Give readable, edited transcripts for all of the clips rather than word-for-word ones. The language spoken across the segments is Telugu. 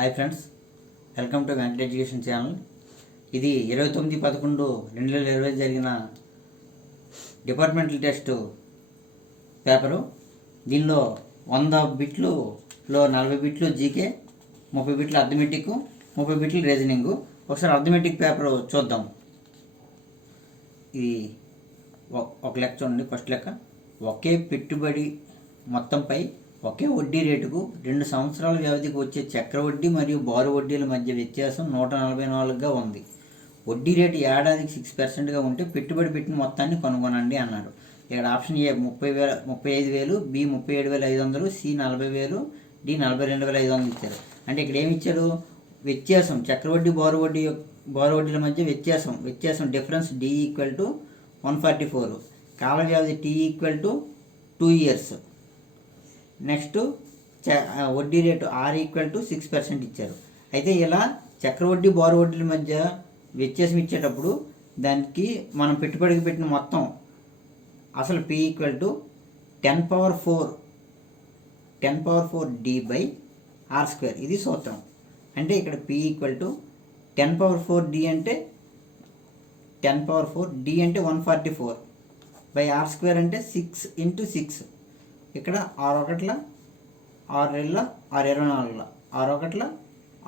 Hi friends, welcome to Venkata education channel. ఇది 29/11/2020 జరిగిన డిపార్ట్మెంటల్ టెస్ట్ పేపరు. దీనిలో 100 బిట్లలో 40 బిట్లు జీకే, 30 బిట్లు అర్థమెటిక్, 30 బిట్లు రీజనింగ్. ఒకసారి అర్థమెటిక్ పేపర్ చూద్దాం. ఇది ఒక లెక్క చూడండి. ఫస్ట్ లెక్క, ఒకే పెట్టుబడి మొత్తంపై ఒకే వడ్డీ రేటుకు 2 సంవత్సరాల వ్యవధికి వచ్చే చక్రవడ్డీ మరియు బారు వడ్డీల మధ్య వ్యత్యాసం 144గా ఉంది. వడ్డీ రేటు ఏడాదికి 6%గా ఉంటే పెట్టుబడి పెట్టిన మొత్తాన్ని కనుగొనండి అన్నారు. ఇక్కడ option A 35,000, B 37,500, C 40,000, D 42,500 ఇచ్చారు. అంటే ఇక్కడ ఏమి ఇచ్చారు? వ్యత్యాసం, చక్రవడ్డీ బారు వడ్డీల మధ్య వ్యత్యాసం డిఫరెన్స్ డి ఈక్వల్ టు 144, కాల వ్యవధి T equal to 2 years. Next వడ్డీ రేటు ఆర్ ఈక్వల్ టు 6% ఇచ్చారు. అయితే ఇలా చక్రవడ్డీ బారు వడ్డీల మధ్య వ్యత్యాసం ఇచ్చేటప్పుడు దానికి మనం పెట్టుబడికి పెట్టిన మొత్తం అసలు P equal to 10 power 4 D by R square. ఇది సూత్రం. అంటే ఇక్కడ P equal to 10 power 4 D అంటే 10 power 4 డి అంటే 144 బై ఆర్ స్క్వేర్ అంటే 6 × 6. ఇక్కడ 6 1 6 2 6 24 6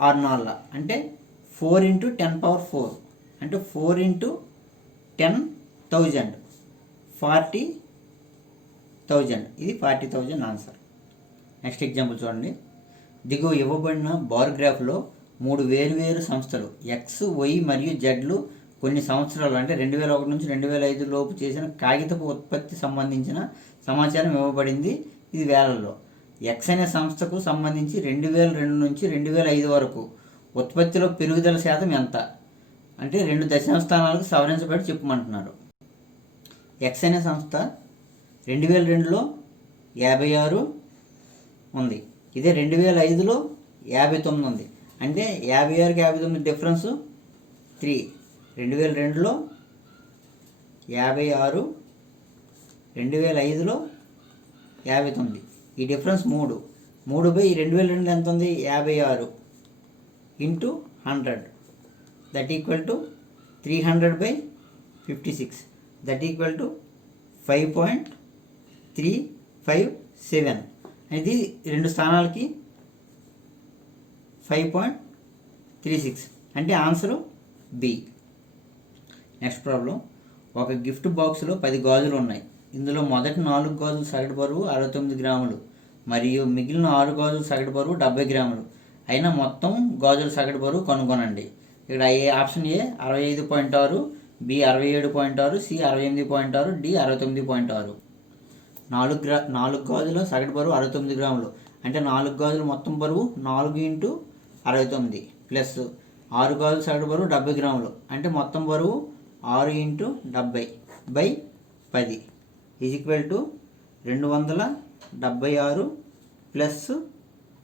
1 6 4 అంటే 4 × 10 power 4 అంటే 4 × 10,000 40,000. ఇది 40,000 ఆన్సర్. నెక్స్ట్ ఎగ్జాంపుల్ చూడండి. దిగువ ఇవ్వబడిన బార్ గ్రాఫ్లో 3 వేర్వేరు సంస్థలు ఎక్స్, వై మరియు జెడ్లు కొన్ని సంవత్సరాలు అంటే 2001 నుంచి 2005 లోపు చేసిన కాగితపు ఉత్పత్తి సంబంధించిన సమాచారం ఇవ్వబడింది. ఇది వేలల్లో. ఎక్స్ అనే సంస్థకు సంబంధించి 2002 నుంచి 2005 వరకు ఉత్పత్తిలో పెరుగుదల శాతం ఎంత అంటే 2 దశాంశ స్థానాలకు సవరించబడి చెప్పమంటున్నారు. ఎక్స్ అనే సంస్థ 2002లో 56 ఉంది. ఇదే 2005లో 59 ఉంది. అంటే 56కి 59 డిఫరెన్స్ 3. 2002లో 56, 2005లో 59. ఈ డిఫరెన్స్ 3. 3/2002 ఎంత ఉంది? 56 × 100 that equal to 300/56 that equal to 5.357. ఇది 2 స్థానాలకి 5.36 అంటే ఆన్సరు బి. Next problem. ఒక గిఫ్ట్ బాక్స్లో 10 గాజులు ఉన్నాయి. ఇందులో మొదటి 4 గాజులు సగటు బరువు 69 గ్రాములు మరియు మిగిలిన 6 గాజులు సగటు బరువు 70 గ్రాములు అయినా మొత్తం గాజుల సగటు బరువు కనుగొనండి. ఇక్కడ option A 65.6, B 67.6, C 68.6, D 69.6. 4 గాజుల సగటు బరువు 69 గ్రాములు అంటే 4 గాజులు మొత్తం బరువు 4 × 69 ప్లస్ 6 గాజుల సగటు బరువు 70 గ్రాములు అంటే మొత్తం బరువు 6 × 70/10 is equal to 276 plus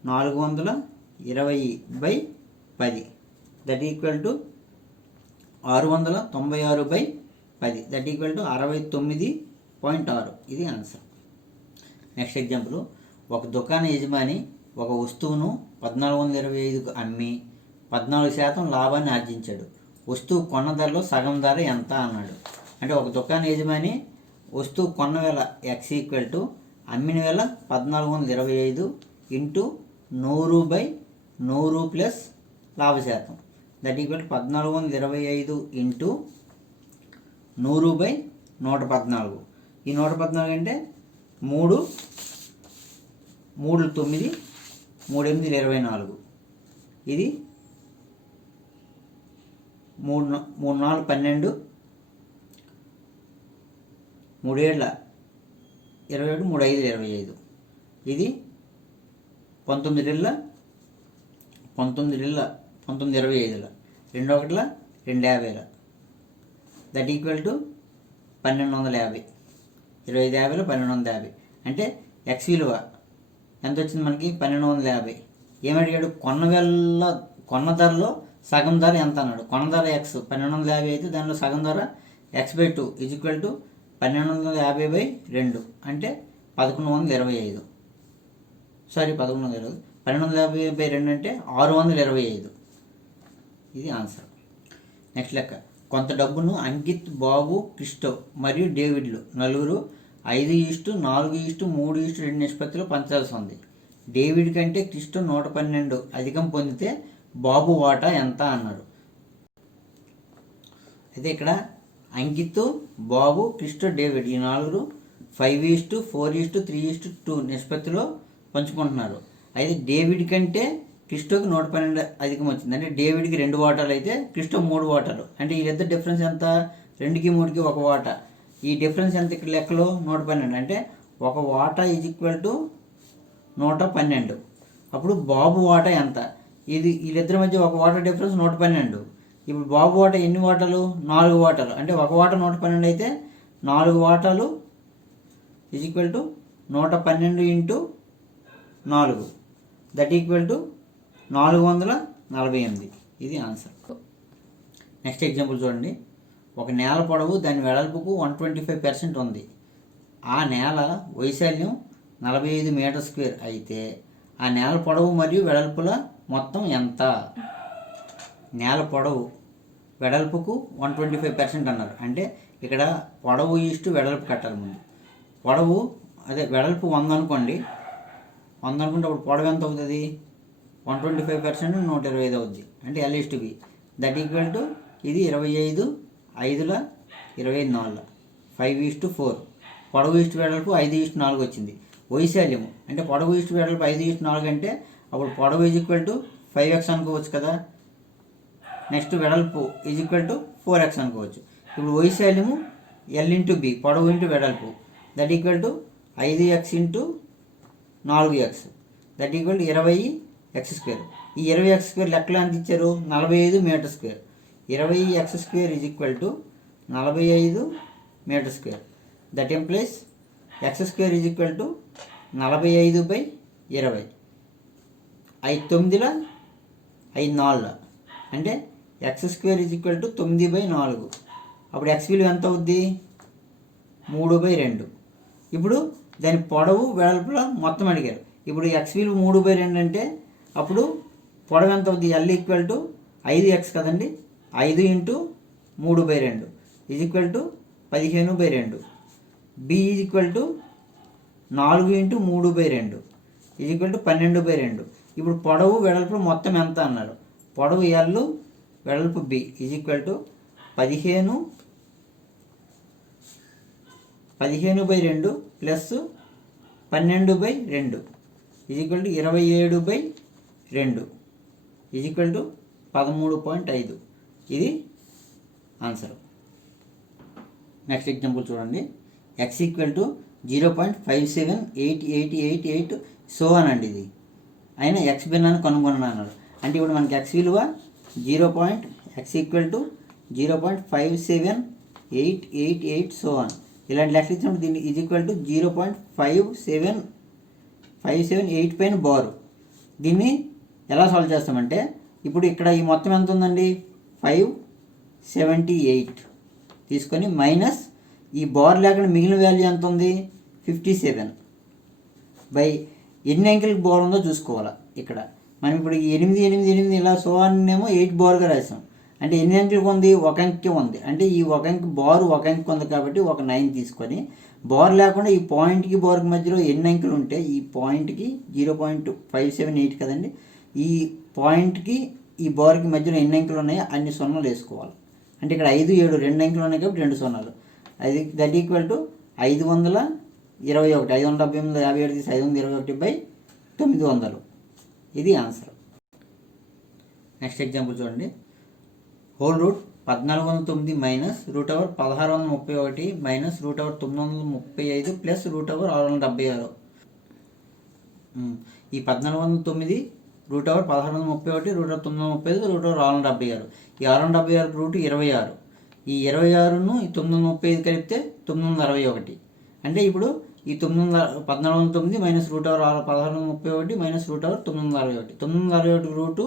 420/10 that equal to 696/10 that equal to 69.6. ఇది ఆన్సర్. Next example. ఒక దుకాణ యజమాని ఒక వస్తువును 1425కు అమ్మి 14% లాభాన్ని ఆర్జించాడు. వస్తువు కొన్న ధరలో సగం ధర ఎంత అన్నాడు. అంటే ఒక దుకాణ యజమాని వస్తువు కొన్న వేళ ఎక్స్ ఈక్వల్ టు అమ్మిన వేళ 1425 × 100/100 ప్లస్ లాభ శాతం దట్ ఈక్వల్ 1425 × 100/114. ఈ 114 అంటే 3 3 9 3 8 24. ఇది 3 4 12 3 7 27 3 5 25. ఇది 19 2 25 2 1 250 దట్ ఈక్వల్ టు 1250. 25 1250 అంటే ఎక్స్ విలువ ఎంత వచ్చింది మనకి? 1250. ఏమడిగాడు? కొన్న ధరలో సగం ధర ఎంత అన్నాడు. కొన్న ధర ఎక్స్ 1250 అయితే దానిలో సగం ధర x/2 ఈజ్ ఈక్వల్ టు 1250/2 అంటే 1125. 1120 1250/2 అంటే 625. ఇది ఆన్సర్. నెక్స్ట్ లెక్క. కొంత డబ్బును అంకిత్, బాబు, క్రిస్టో మరియు డేవిడ్లు నలుగురు 5:4:3:2 నిష్పత్తిలో పంచాల్సి ఉంది. డేవిడ్ కంటే క్రిస్టో 112 అధికం పొందితే బాబు వాటా ఎంత అన్నారు. అయితే ఇక్కడ అంకిత్, బాబు, క్రిస్టో, డేవిడ్ ఈ నలుగురు 5:4:3:2 నిష్పత్తిలో పంచుకుంటున్నారు. అయితే డేవిడ్ కంటే క్రిస్టోకి 112 అధికం వచ్చింది. అంటే డేవిడ్కి 2 వాటాలు అయితే క్రిస్టో 3 వాటాలు. అంటే వీళ్ళిద్దరు డిఫరెన్స్ ఎంత? 2కి 3కి 1 వాటా. ఈ డిఫరెన్స్ ఎంత ఇక్కడ లెక్కలో? 112. అంటే 1 వాటా = 112. అప్పుడు బాబు వాటా ఎంత? ఇది వీళ్ళిద్దరి మధ్య 1 వాటా డిఫరెన్స్ 112. ఇప్పుడు బాబు వాటా ఎన్ని వాటాలు? 4 వాటాలు. అంటే 1 వాటా 112 అయితే 4 వాటాలు = 112 × 4 దట్ = 448. ఇది ఆన్సర్. నెక్స్ట్ ఎగ్జాంపుల్ చూడండి. ఒక నేల పొడవు దాని వెడల్పుకు 125% ఉంది. ఆ నేల వైశాల్యం 45 మీటర్ స్క్వేర్ అయితే ఆ నేల పొడవు మరియు వెడల్పుల మొత్తం ఎంత? నేల పొడవు వెడల్పుకు 125% అన్నారు. అంటే ఇక్కడ పొడవు వెడల్పు కట్టాలి ముందు. పొడవు వెడల్పు 100 అనుకోండి. 100 అనుకుంటే అప్పుడు పొడవు ఎంత అవుతుంది? 125% 125 అవుద్ది. అంటే L/B దట్ = ఇది 25 5 24 5:4. పొడవు వెడల్పు 5:4 వచ్చింది. వైశాల్యము అంటే పొడవు వెడల్పు 5:4 అంటే అప్పుడు పొడవు = 5x అనుకోవచ్చు కదా. నెక్స్ట్ వెడల్పు = 4x అనుకోవచ్చు. ఇప్పుడు వైశాల్యము L/B పొడవు వెడల్పు that = 5x × 4x that = 20x². ఈ 20x² లెక్కలు ఎంత ఇచ్చారు? 45 metre square. 20x² = 45 metre square. That implies x² = 45/20. 5 9 5 4 అంటే x² = 9/4. అప్పుడు x విలువ ఎంత అవుద్ది? 3/2. ఇప్పుడు దాని పొడవు వెడల్పులో మొత్తం అడిగారు. ఇప్పుడు x విలువ 3/2 అంటే అప్పుడు పొడవు ఎంత అవుద్ది? L = 5x కదండి. 5 × 3/2 = 15/2. B = 4 × 3/2 = 12/2. ఇప్పుడు పొడవు వెడల్పు మొత్తం ఎంత అన్నారు. పొడవు L వెడల్పు B = 15/2 ప్లస్ 12/2 27/2 13.5. ఇది ఆన్సర్. నెక్స్ట్ ఎగ్జాంపుల్ చూడండి. x = 0.578888 సో అనండి. ఇది అయినా x భిన్నాన్ని కనుగొనను అన్నాడు. అంటే ఇప్పుడు మనకి x విలువ x = 0.578888 సో అని ఇలాంటి లెక్కలు ఇచ్చినప్పుడు దీన్ని = 0.5758 పైన బారు. దీన్ని ఎలా సాల్వ్ చేస్తామంటే ఇప్పుడు ఇక్కడ ఈ మొత్తం ఎంత ఉందండి? 578 తీసుకొని మైనస్ ఈ బార్ లేకుండా మిగిలిన వాల్యూ ఎంత ఉంది? 57 బై ఎన్ని అంకెలకు బార్ ఉందో చూసుకోవాలి. ఇక్కడ మనం ఇప్పుడు 8 8 8 ఇలా సో అనేమో 8 బార్గా రాసాం. అంటే ఎన్ని అంకెలకు ఉంది? 1 అంకె ఉంది. అంటే ఈ 1 అంకె బారు 1 అంకె ఉంది కాబట్టి ఒక 9 తీసుకొని బార్ లేకుండా ఈ పాయింట్కి బార్కి మధ్యలో ఎన్ని అంకెలు ఉంటే ఈ పాయింట్కి 0.578 కదండి. ఈ పాయింట్కి ఈ బార్కి మధ్యలో ఎన్ని అంకెలు ఉన్నాయో అన్ని సున్నాలు వేసుకోవాలి. అంటే ఇక్కడ 5 7 2 అంకెలు ఉన్నాయి కాబట్టి 2 సున్నాలు. అది దట్ = 521. 578 57 తీసి 521/900. ఇది ఆన్సర్. నెక్స్ట్ ఎగ్జాంపుల్ చూడండి. Whole route 1409 minus √1631 minus √935 plus √676. ఈ 1409 √1631 √935 √676. ఈ 676 రూట్ 26. ఈ 26ను ఈ 935 కలిపితే 961. అంటే ఇప్పుడు ఈ 1409 మైనస్ √1631 మైనస్ √961. 961 రూటు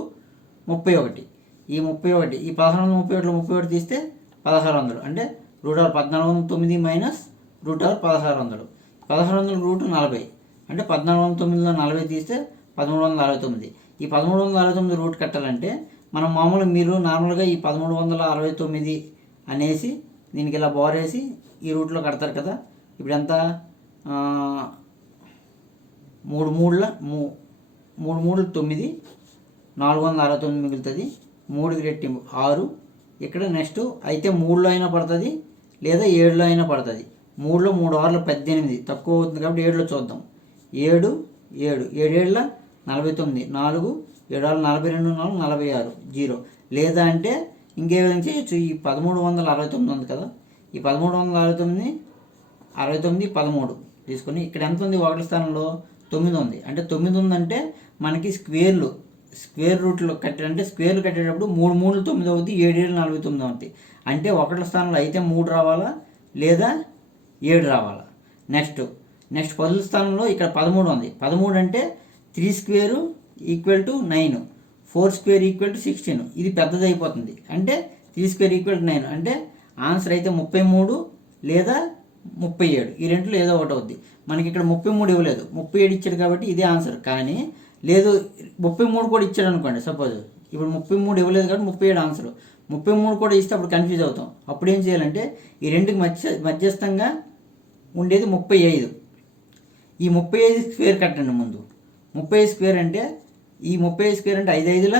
31. ఈ 31 ఈ 1631లో 31 తీస్తే 1600. అంటే √1409 మైనస్ √1600. 1600 రూటు 40. అంటే 1409లో 40 తీస్తే 1369. ఈ 1369 రూట్ కట్టాలంటే మనం మామూలుగా మీరు నార్మల్గా ఈ 1369 అనేసి దీనికి ఇలా బోరేసి ఈ రూట్లో కడతారు కదా. ఇప్పుడు ఎంత 3 3 9 469 మిగులుతుంది. 3కి రెట్టింపు 6. ఇక్కడ నెక్స్ట్ అయితే 3లో అయినా పడుతుంది లేదా 7లో అయినా పడుతుంది. 3లో 3 6లు 18, తక్కువ అవుతుంది కాబట్టి 7లో చూద్దాం. 7 7 7 49, 4 7 42, 4 46, 0. లేదా అంటే ఇంకే విధంగా చేయొచ్చు. ఈ 1369 ఉంది కదా, ఈ 1369 69 13 తీసుకొని ఇక్కడ ఎంత ఉంది, 1 స్థానంలో 9 ఉంది. అంటే 9 ఉందంటే మనకి స్క్వేర్ రూట్లో కట్టాలంటే స్క్వేర్లు కట్టేటప్పుడు 3 3 9 అవుతుంది, 7 7 49 అవుతుంది. అంటే 1 స్థానంలో అయితే 3 రావాలా లేదా 7 రావాలా. నెక్స్ట్ 10వ స్థానంలో ఇక్కడ 13 ఉంది. 13 అంటే 3 square equal to 9, 4 square equal to 16. ఇది పెద్దది అయిపోతుంది. అంటే 3 స్క్వేర్ ఈక్వల్ టు 9. అంటే ఆన్సర్ అయితే 33 లేదా 37, ఈ రెంట్లో ఏదో ఒకటి అవుద్ది. మనకి ఇక్కడ 33 ఇవ్వలేదు, 37 ఇచ్చాడు కాబట్టి ఇదే ఆన్సర్. కానీ లేదు 33 కూడా ఇచ్చాడు అనుకోండి, సపోజ్ ఇప్పుడు 33 ఇవ్వలేదు కాబట్టి 37 ఆన్సర్. 33 కూడా ఇస్తే అప్పుడు కన్ఫ్యూజ్ అవుతాం. అప్పుడు ఏం చేయాలంటే ఈ రెండుకి మధ్యస్థంగా ఉండేది 35. ఈ 35 స్క్వేర్ కట్టండి ముందు. 35 స్క్వేర్ అంటే ఈ 35 స్క్వేర్ అంటే 5 5ల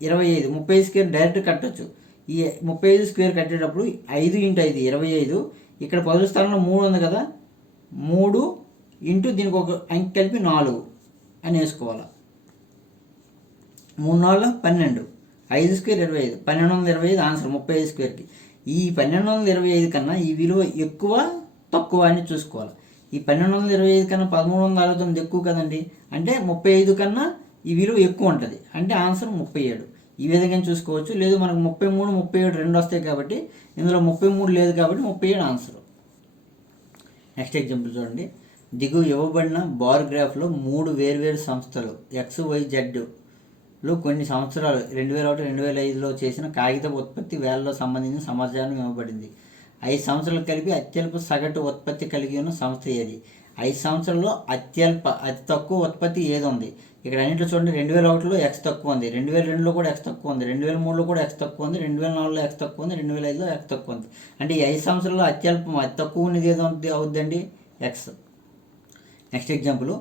25. 35 స్క్వేర్ డైరెక్ట్ కట్టొచ్చు. ఈ 35 స్క్వేర్ కట్టేటప్పుడు 5 × 5 25. ఇక్కడ 10వ స్థానంలో 3 ఉంది కదా, 3 ఇంటూ దీనికి ఒక అంకె కలిపి 4 అని వేసుకోవాలి. 3 4 12, 5 స్క్వేర్ 25, 1225 ఆన్సర్ 35 స్క్వేర్కి. ఈ 1225 కన్నా ఈ విలువ ఎక్కువ తక్కువ అని చూసుకోవాలి. ఈ 1225 కన్నా 1369 ఎక్కువ కదండి, అంటే 35 కన్నా ఈ విలువ ఎక్కువ ఉంటుంది, అంటే ఆన్సర్ 37. ఈ విధంగా చూసుకోవచ్చు. లేదు మనకు 33 37 రెండు వస్తాయి కాబట్టి ఇందులో 33 లేదు కాబట్టి 37 ఆన్సర్. నెక్స్ట్ ఎగ్జాంపుల్ చూడండి. దిగువ ఇవ్వబడిన బార్ గ్రాఫ్లో 3 వేర్వేరు సంస్థలు XYZలో కొన్ని సంవత్సరాలు 2001 2005లో చేసిన కాగితపు ఉత్పత్తి వేలలో సంబంధించిన సమాచారం ఇవ్వబడింది. 5 సంవత్సరాలు కలిపి అత్యల్ప సగటు ఉత్పత్తి కలిగి ఉన్న సంస్థ ఏది? 5 సంవత్సరాల్లో అతి తక్కువ ఉత్పత్తి ఏది ఉంది? ఇక్కడ అన్నింటిలో చూడండి, 2001లో X తక్కువ ఉంది, 2002లో కూడా X తక్కువ ఉంది, 2003లో కూడా X తక్కువ ఉంది, 2004లో X తక్కువ ఉంది, 2005లో X తక్కువ ఉంది. అంటే ఈ 5 సంవత్సరాల్లో అతి తక్కువ ఉన్నది ఏది అవుద్దండి? X. Next example.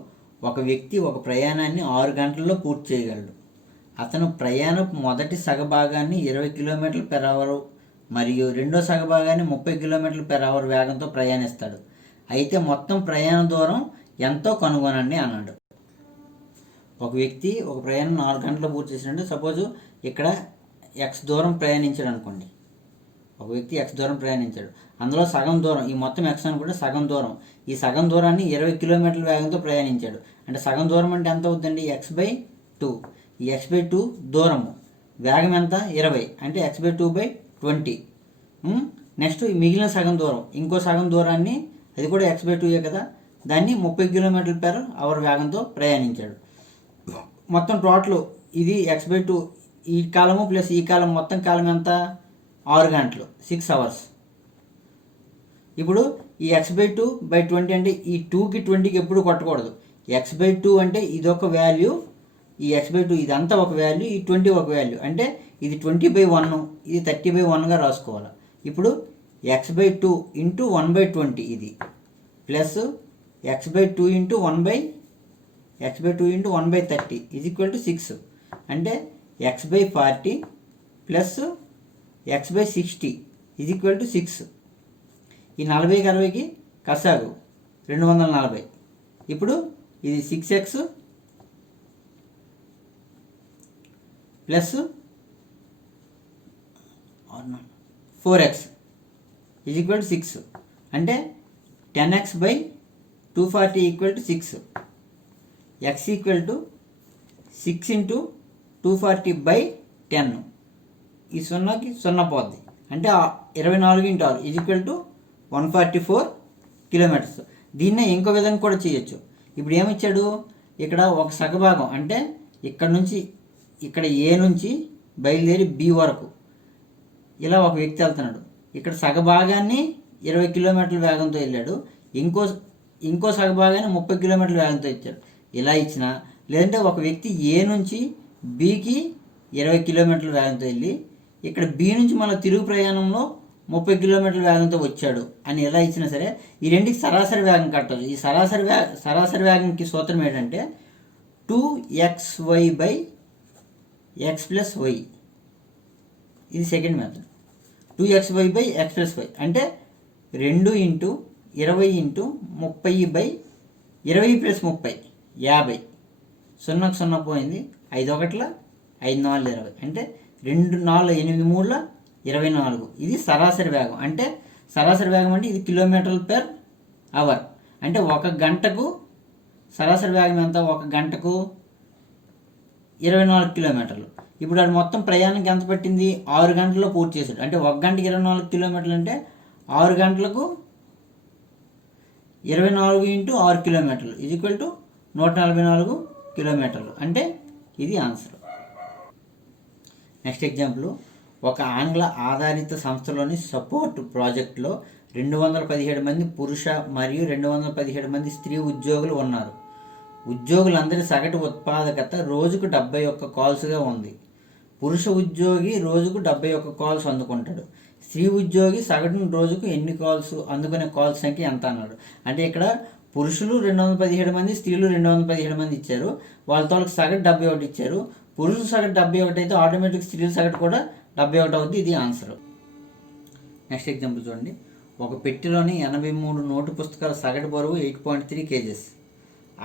ఒక వ్యక్తి ఒక ప్రయాణాన్ని 6 గంటల్లో పూర్తి చేయగలడు. అతను ప్రయాణపు మొదటి సగభాగాన్ని 20 km/h మరియు రెండో సగభాగాన్ని 30 km/h వేగంతో ప్రయాణిస్తాడు. అయితే మొత్తం ప్రయాణ దూరం ఎంతో కనుగొనండి అన్నాడు. ఒక వ్యక్తి ఒక ప్రయాణం 4 గంటల్లో పూర్తి చేసినట్టు సపోజ్ ఇక్కడ X దూరం ప్రయాణించాడు అనుకోండి. ఒక వ్యక్తి X దూరం ప్రయాణించాడు, అందులో సగం దూరం, ఈ మొత్తం X అనుకుంటే సగం దూరం, ఈ సగం దూరాన్ని 20 km వేగంతో ప్రయాణించాడు. అంటే సగం దూరం అంటే ఎంత అవుతుందండి? X/2. ఈ X/2 దూరము, వేగం ఎంత? 20, అంటే X/2/20. నెక్స్ట్ మిగిలిన సగం దూరం, ఇంకో సగం దూరాన్ని, అది కూడా X/2 కదా, దాన్ని 30 km/h వేగంతో ప్రయాణించాడు. మొత్తం టోటల్ ఇది X/2, ఈ కాలము ప్లస్ ఈ కాలం, మొత్తం కాలం ఎంత? 6 గంటలు, 6 hours. ఇప్పుడు ఈ X/2/20 అంటే ఈ 2కి 20కి ఎప్పుడు కొట్టకూడదు. X/2 అంటే ఇది ఒక వాల్యూ, ఈ X/2 ఇదంతా ఒక వాల్యూ, ఈ 20 ఒక వాల్యూ, అంటే ఇది 20/1, ఇది 30/1గా రాసుకోవాలి. ఇప్పుడు X/2 ఇంటూ 1/20 ఇది plus X/2 into 1/30 is equal to 6. అంటే X/40 plus X/60 is equal to 6. ఈ 40కి 60కి కసాగు 240. ఇప్పుడు ఇది 6x plus 4x is equal to 6. అంటే 10x/240 equal to 6. x equal to 6 into 240/10. ఈ 0కి 0 పోద్ది, అంటే 24 × 6 ఈజ్ ఈక్వల్ టు 144 km. దీన్నే ఇంకో విధంగా కూడా చేయొచ్చు. ఇప్పుడు ఏమిచ్చాడు, ఇక్కడ ఒక సగభాగం, అంటే ఇక్కడ నుంచి ఇక్కడ ఏ నుంచి బయలుదేరి B వరకు ఇలా ఒక వ్యక్తి వెళ్తున్నాడు. ఇక్కడ సగభాగాన్ని 20 km వేగంతో వెళ్ళాడు, ఇంకో సగభాగాన్ని 30 km వేగంతో ఇచ్చాడు. ఇలా ఇచ్చిన లేదంటే ఒక వ్యక్తి ఏ నుంచి బికి 20 కిలోమీటర్ల వేగంతో వెళ్ళి ఇక్కడ బి నుంచి మళ్ళీ తిరుగు ప్రయాణంలో 30 కిలోమీటర్ల వేగంతో వచ్చాడు అని ఎలా ఇచ్చినా సరే ఈ రెండుకి సరాసరి వేగం కట్టదు. ఈ సరాసరి వేగంకి సూత్రం ఏంటంటే 2xy/x+y. ఇది సెకండ్ మెథడ్. 2xy/x+y అంటే 2 × 20 × 30/20 + 30 50. 0కు 0 పోయింది, 5 1 5 4 20 అంటే 2 4 8 3 24. ఇది సరాసరి వేగం. అంటే సరాసరి వేగం అంటే ఇది km/h. అంటే ఒక గంటకు సరాసరి వేగం ఎంత? ఒక గంటకు 24 కిలోమీటర్లు. ఇప్పుడు అది మొత్తం ప్రయాణానికి ఎంత పట్టింది? 6 గంటల్లో పూర్తి చేశాడు. అంటే ఒక గంటకి 24 కిలోమీటర్లు అంటే 6 గంటలకు 24 × 6 కిలోమీటర్లు = 144 కిలోమీటర్లు. అంటే ఇది ఆన్సర్. Next example. ఒక ఆంగ్ల ఆధారిత సంస్థలోని సపోర్ట్ ప్రాజెక్టులో 217 మంది పురుష మరియు 217 మంది స్త్రీ ఉద్యోగులు ఉన్నారు. ఉద్యోగులందరి సగటు ఉత్పాదకత రోజుకు 71 కాల్స్గా ఉంది. పురుష ఉద్యోగి రోజుకు 71 కాల్స్ అందుకుంటాడు. స్త్రీ ఉద్యోగి సగటున రోజుకు ఎన్ని కాల్స్ అందుకునే కాల్స్ సంఖ్య ఎంత అన్నాడు. అంటే ఇక్కడ పురుషులు 217 మంది, స్త్రీలు 217 మంది ఇచ్చారు. వాళ్ళతో సగటు 71 ఇచ్చారు. పురుషుల సగటు 71 అయితే ఆటోమేటిక్ స్త్రీల సగటు కూడా 71 అవుతుంది. ఇది ఆన్సర్. నెక్స్ట్ ఎగ్జాంపుల్ చూడండి. ఒక పెట్టెలోని 83 నోటు పుస్తకాల సగటు బరువు 8.3 kgs.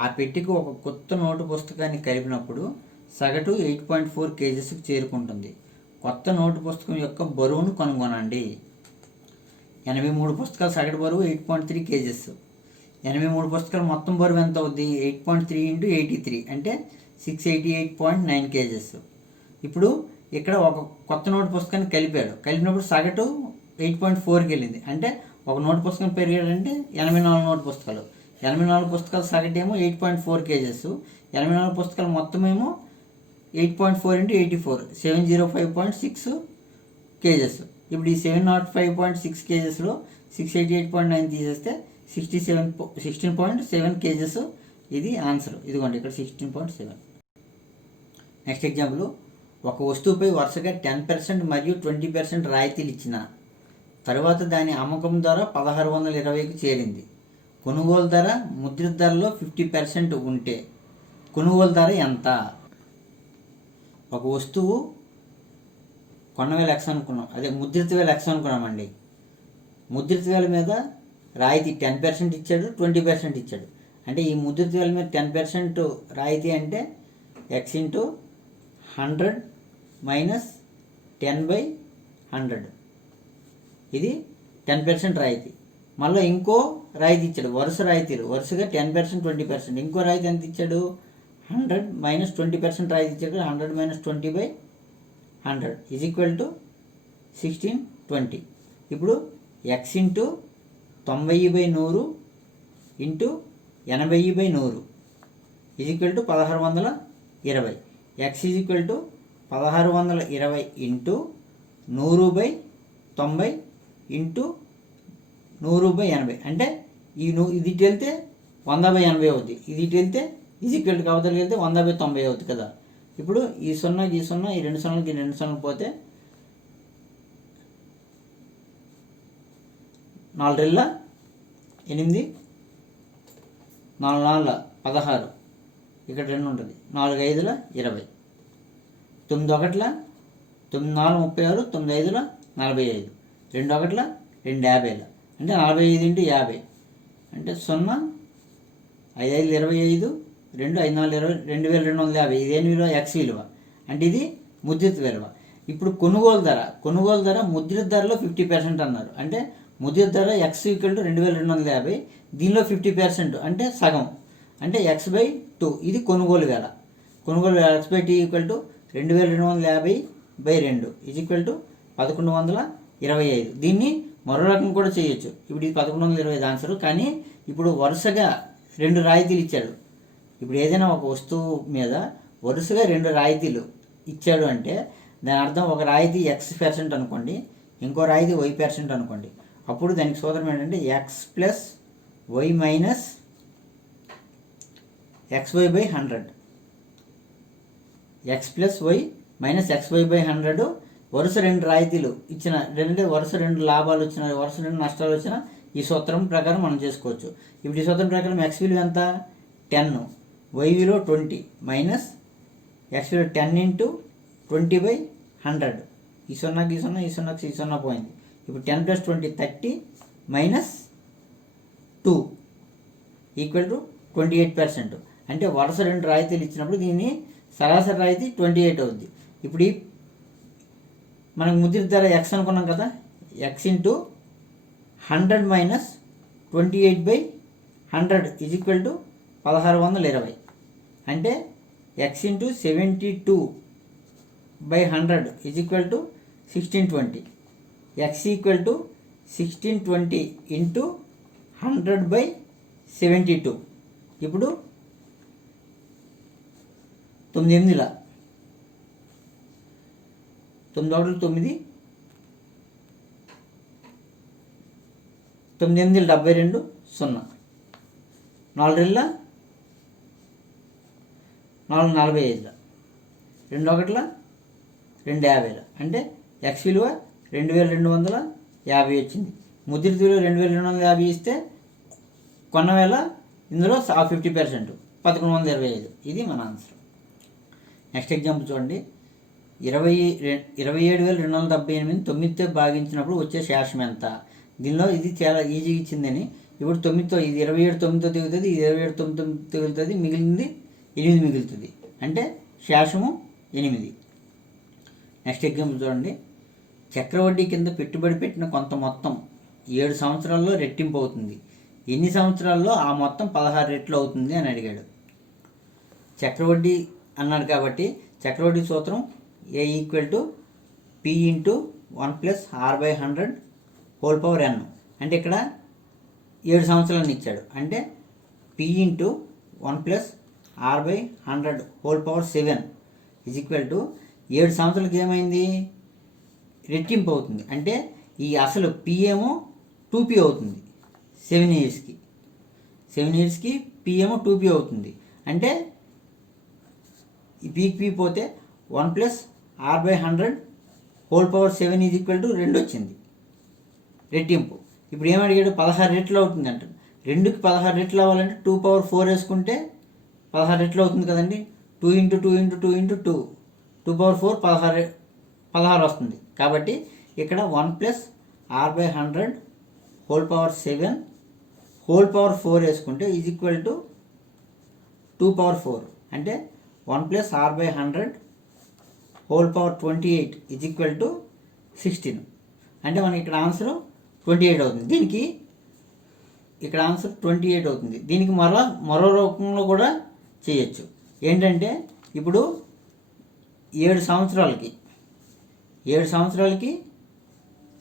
ఆ పెట్టెకు ఒక కొత్త నోటు పుస్తకాన్ని కలిపినప్పుడు సగటు 8.4 kgsకి చేరుకుంటుంది. కొత్త నోటు పుస్తకం యొక్క బరువును కనుగొనండి. 83 పుస్తకాల సగటు బరువు 8.3 kgs. 83 పుస్తకాలు మొత్తం బరువు ఎంత అవుద్ది? 8.3 × 83 అంటే 688.9 kgs. ఇప్పుడు ఇక్కడ ఒక కొత్త నోటు పుస్తకాన్ని కలిపినప్పుడు సగటు 8.4కి వెళ్ళింది. అంటే ఒక నోటు పుస్తకం పెరిగాడంటే 84 నోటు పుస్తకాలు. 84 పుస్తకాల సగటు ఏమో 8.4 kgs. 84 పుస్తకాలు మొత్తం ఏమో 8.4 × 84 705.6 kgs. ఇప్పుడు ఈ 705.6 kgsలో 688.9 తీసేస్తే 16.7 kgs. ఇది ఆన్సర్. ఇదిగోండి ఇక్కడ 16.7. Next example. ఒక వస్తువుపై వరుసగా 10% మరియు 20% రాయితీలు ఇచ్చిన తర్వాత దాని అమ్మకం ధర 1620కి చేరింది. కొనుగోలు ధర ముద్రిత ధరలో 50% ఉంటే కొనుగోలు ధర ఎంత? ఒక వస్తువు కొన్న వేల X అనుకున్నాం, అదే ముద్రిత వేల X అనుకున్నామండి. ముద్రిత వేల మీద రాయితీ 10% ఇచ్చాడు, 20% ఇచ్చాడు. అంటే ఈ ముద్రిత వేల మీద 10% రాయితీ అంటే X × 100 - 10/100. ఇది 10% రాయితీ. మళ్ళీ ఇంకో రాయితీ ఇచ్చాడు, వరుస రాయితీలు వరుసగా 10%, 20%. ఇంకో రాయితీ ఎంత ఇచ్చాడు? 100 - 20% రాయితీ ఇచ్చాడు. 100 - 20/100 = 1620. ఇప్పుడు X × 90/100 × 80/100 = 1620. X = 1620 × 100/90 × 100/80 అంటే ఇది ఇటు వెళ్తే 100/80 అవుద్ది. ఇది ఇటు వెళ్తే అవతలకి వెళ్తే 100/90 అవుతుంది కదా. ఇప్పుడు ఈ 0కి ఈ 0, ఈ 2 0కి 2 0 పోతే 4 2 8, 4 4 16, ఇక్కడ 2 ఉంటుంది, 4 5 20, 9 1 9 4 36, 9 5 45, 2 1 2 50. అంటే 45 × 50 అంటే 0 5 5 25, 2 5 4 20, 2250. ఇదేని విలువ? X విలువ. అంటే ఇది ముద్రిత విలువ. ఇప్పుడు కొనుగోలు ధర ముద్రిత ధరలో 50% అన్నారు. అంటే ముద్రిత ధర X = 2250. దీనిలో 50% అంటే సగం, అంటే X/2. ఇది కొనుగోలు వేల. X/2 = 2250/2 = 1125. దీన్ని మరో రకం కూడా చేయొచ్చు. ఇప్పుడు ఇది 1125 ఆన్సర్. కానీ ఇప్పుడు వరుసగా 2 రాయితీలు ఇచ్చాడు. ఇప్పుడు ఏదైనా ఒక వస్తువు మీద వరుసగా 2 రాయితీలు ఇచ్చాడు అంటే దాని అర్థం ఒక రాయితీ X% అనుకోండి, ఇంకో రాయితీ Y% అనుకోండి. అప్పుడు దానికి సూత్రం ఏంటంటే X + Y - XY/100. X plus Y minus XY by 100 వరుస రెండు రాయితీలు ఇచ్చిన వరుస రెండు లాభాలు వచ్చిన వరుస రెండు నష్టాలు వచ్చిన ఈ సూత్రం ప్రకారం మనం చేసుకోవచ్చు. ఇప్పుడు ఈ సూత్రం ప్రకారం ఎక్స్ విలువ ఎంత 10, వై విలువ 20 మైనస్ ఎక్స్ విలువ 10 ఇంటూ 20/100. ఈ సున్నాకి ఈ సున్నా, ఈ సున్నాకి ఈ సున్నా పోయింది. ఇప్పుడు 10 + 20 30 మైనస్ 2 ఈక్వల్ టు 28%. అంటే వరుస రెండు రాయితీలు ఇచ్చినప్పుడు దీన్ని సరాసరి రాయితీ 28 అవుద్ది. ఇప్పుడు ఈ మనకు ముద్ర ధర ఎక్స్ అనుకున్నాం కదా, X into 100 minus 28/100 is equal to 1620. అంటే X into 72/100 is equal to 1620. X equal to 1620 into 100/72. ఇప్పుడు 9 9 9 9 9 8 72 0 4 2 4 45 2 1 2 50. అంటే ఎక్స్ విలువ 2250 వచ్చింది. ముద్రిత విలువ 2250 ఇస్తే కొన్న వేళ ఇందులో 50% 1125. ఇది మన ఆన్సర్. నెక్స్ట్ ఎగ్జాంపుల్ చూడండి. 27,278 9తో భాగించినప్పుడు వచ్చే శేషం ఎంత? దీనిలో ఇది చాలా ఈజీగా ఇచ్చిందని. ఇప్పుడు 9తో ఇది 27 9తో తెగుతుంది, ఇది 27 9తో తెగులుతుంది, మిగిలింది 8 మిగులుతుంది. అంటే శేషము 8. నెక్స్ట్ ఎగ్జాంపుల్ చూడండి. చక్రవడ్డీ కింద పెట్టుబడి పెట్టిన కొంత మొత్తం 7 సంవత్సరాల్లో రెట్టింపు అవుతుంది. ఎన్ని సంవత్సరాల్లో ఆ మొత్తం 16 రెట్లు అవుతుంది అని అడిగాడు. చక్రవడ్డీ అన్నాడు కాబట్టి చక్రవడ్డీ సూత్రం A equal to P into 1 + R/100 whole power n. అంటే ఇక్కడ 7 సంవత్సరాలను ఇచ్చాడు. అంటే P into 1 + R/100 whole power 7 is equal to 7 సంవత్సరాలకి ఏమైంది? రెట్టింపు అవుతుంది. అంటే ఈ అసలు P ఏమో 2P అవుతుంది 7 ఇయర్స్కి. 7 ఇయర్స్కి P ఏమో 2P అవుతుంది. అంటే ఈ P పోతే 1 + R/100 whole power 7 is equal to 2 వచ్చింది రెట్టింపు. ఇప్పుడు ఏమడిగాడు? 16 రెట్లు అవుతుంది అంట. 2కి 16 రెట్లు అవ్వాలంటే 2^4 వేసుకుంటే 16 రెట్లు అవుతుంది కదండి. 2 × 2 × 2 × 2 2^4 16 వస్తుంది. కాబట్టి ఇక్కడ 1 + R/100 whole power 7 whole power 4 వేసుకుంటే ఈజ్ ఈక్వల్ టు 2^4. అంటే 1 + R/100 whole power 28 is equal to 16. అంటే మనకి ఇక్కడ ఆన్సర్ 28 అవుతుంది. దీనికి ఇక్కడ ఆన్సర్ 28 అవుతుంది. దీనికి మరో రూపంలో కూడా చేయొచ్చు. ఏంటంటే ఇప్పుడు 7 సంవత్సరాలకి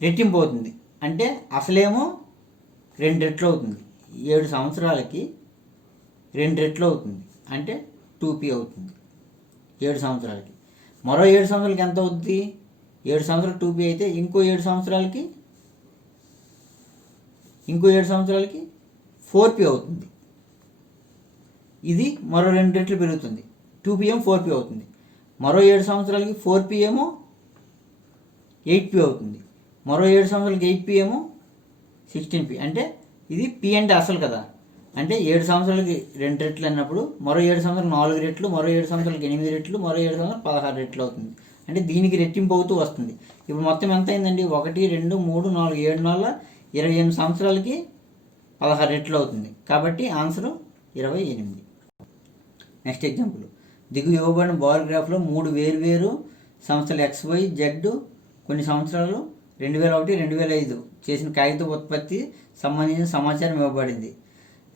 రెట్టింపు అవుతుంది. అంటే అసలేమో 2 రెట్లు అవుతుంది. 7 సంవత్సరాలకి 2 రెట్లు అవుతుంది. అంటే 2P అవుతుంది 7 సంవత్సరాలకి. మరో 7 సంవత్సరాలకి ఎంత అవుతుంది? 7 సంవత్సరాలు 2P అయితే ఇంకో 7 సంవత్సరాలకి 4P అవుతుంది. ఇది మరో 2 రెట్లు పెరుగుతుంది. 2P ఏమో 4P అవుతుంది. మరో 7 సంవత్సరాలకి 4P ఏమో 8P అవుతుంది. మరో 7 సంవత్సరాలకి 8P ఏమో 16P. అంటే ఇది P అంటే అసలు కదా. అంటే 7 సంవత్సరాలకి 2 రెట్లు అన్నప్పుడు మరో 7 సంవత్సరాలు 4 రెట్లు, మరో 7 సంవత్సరాలకి 8 రెట్లు, మరో 7 సంవత్సరాలు 16 రెట్లు అవుతుంది. అంటే దీనికి రెట్టింపు అవుతూ వస్తుంది. ఇప్పుడు మొత్తం ఎంత అయిందండి? 1 2 3 4 7 4 28 సంవత్సరాలకి 16 రెట్లు అవుతుంది. కాబట్టి ఆన్సరు 28. Next example. దిగువ ఇవ్వబడిన బార్ గ్రాఫ్లో 3 వేర్వేరు సంస్థలు XY Z కొన్ని సంవత్సరాలు 2001 2005 చేసిన కాగిత ఉత్పత్తి సంబంధించిన సమాచారం ఇవ్వబడింది.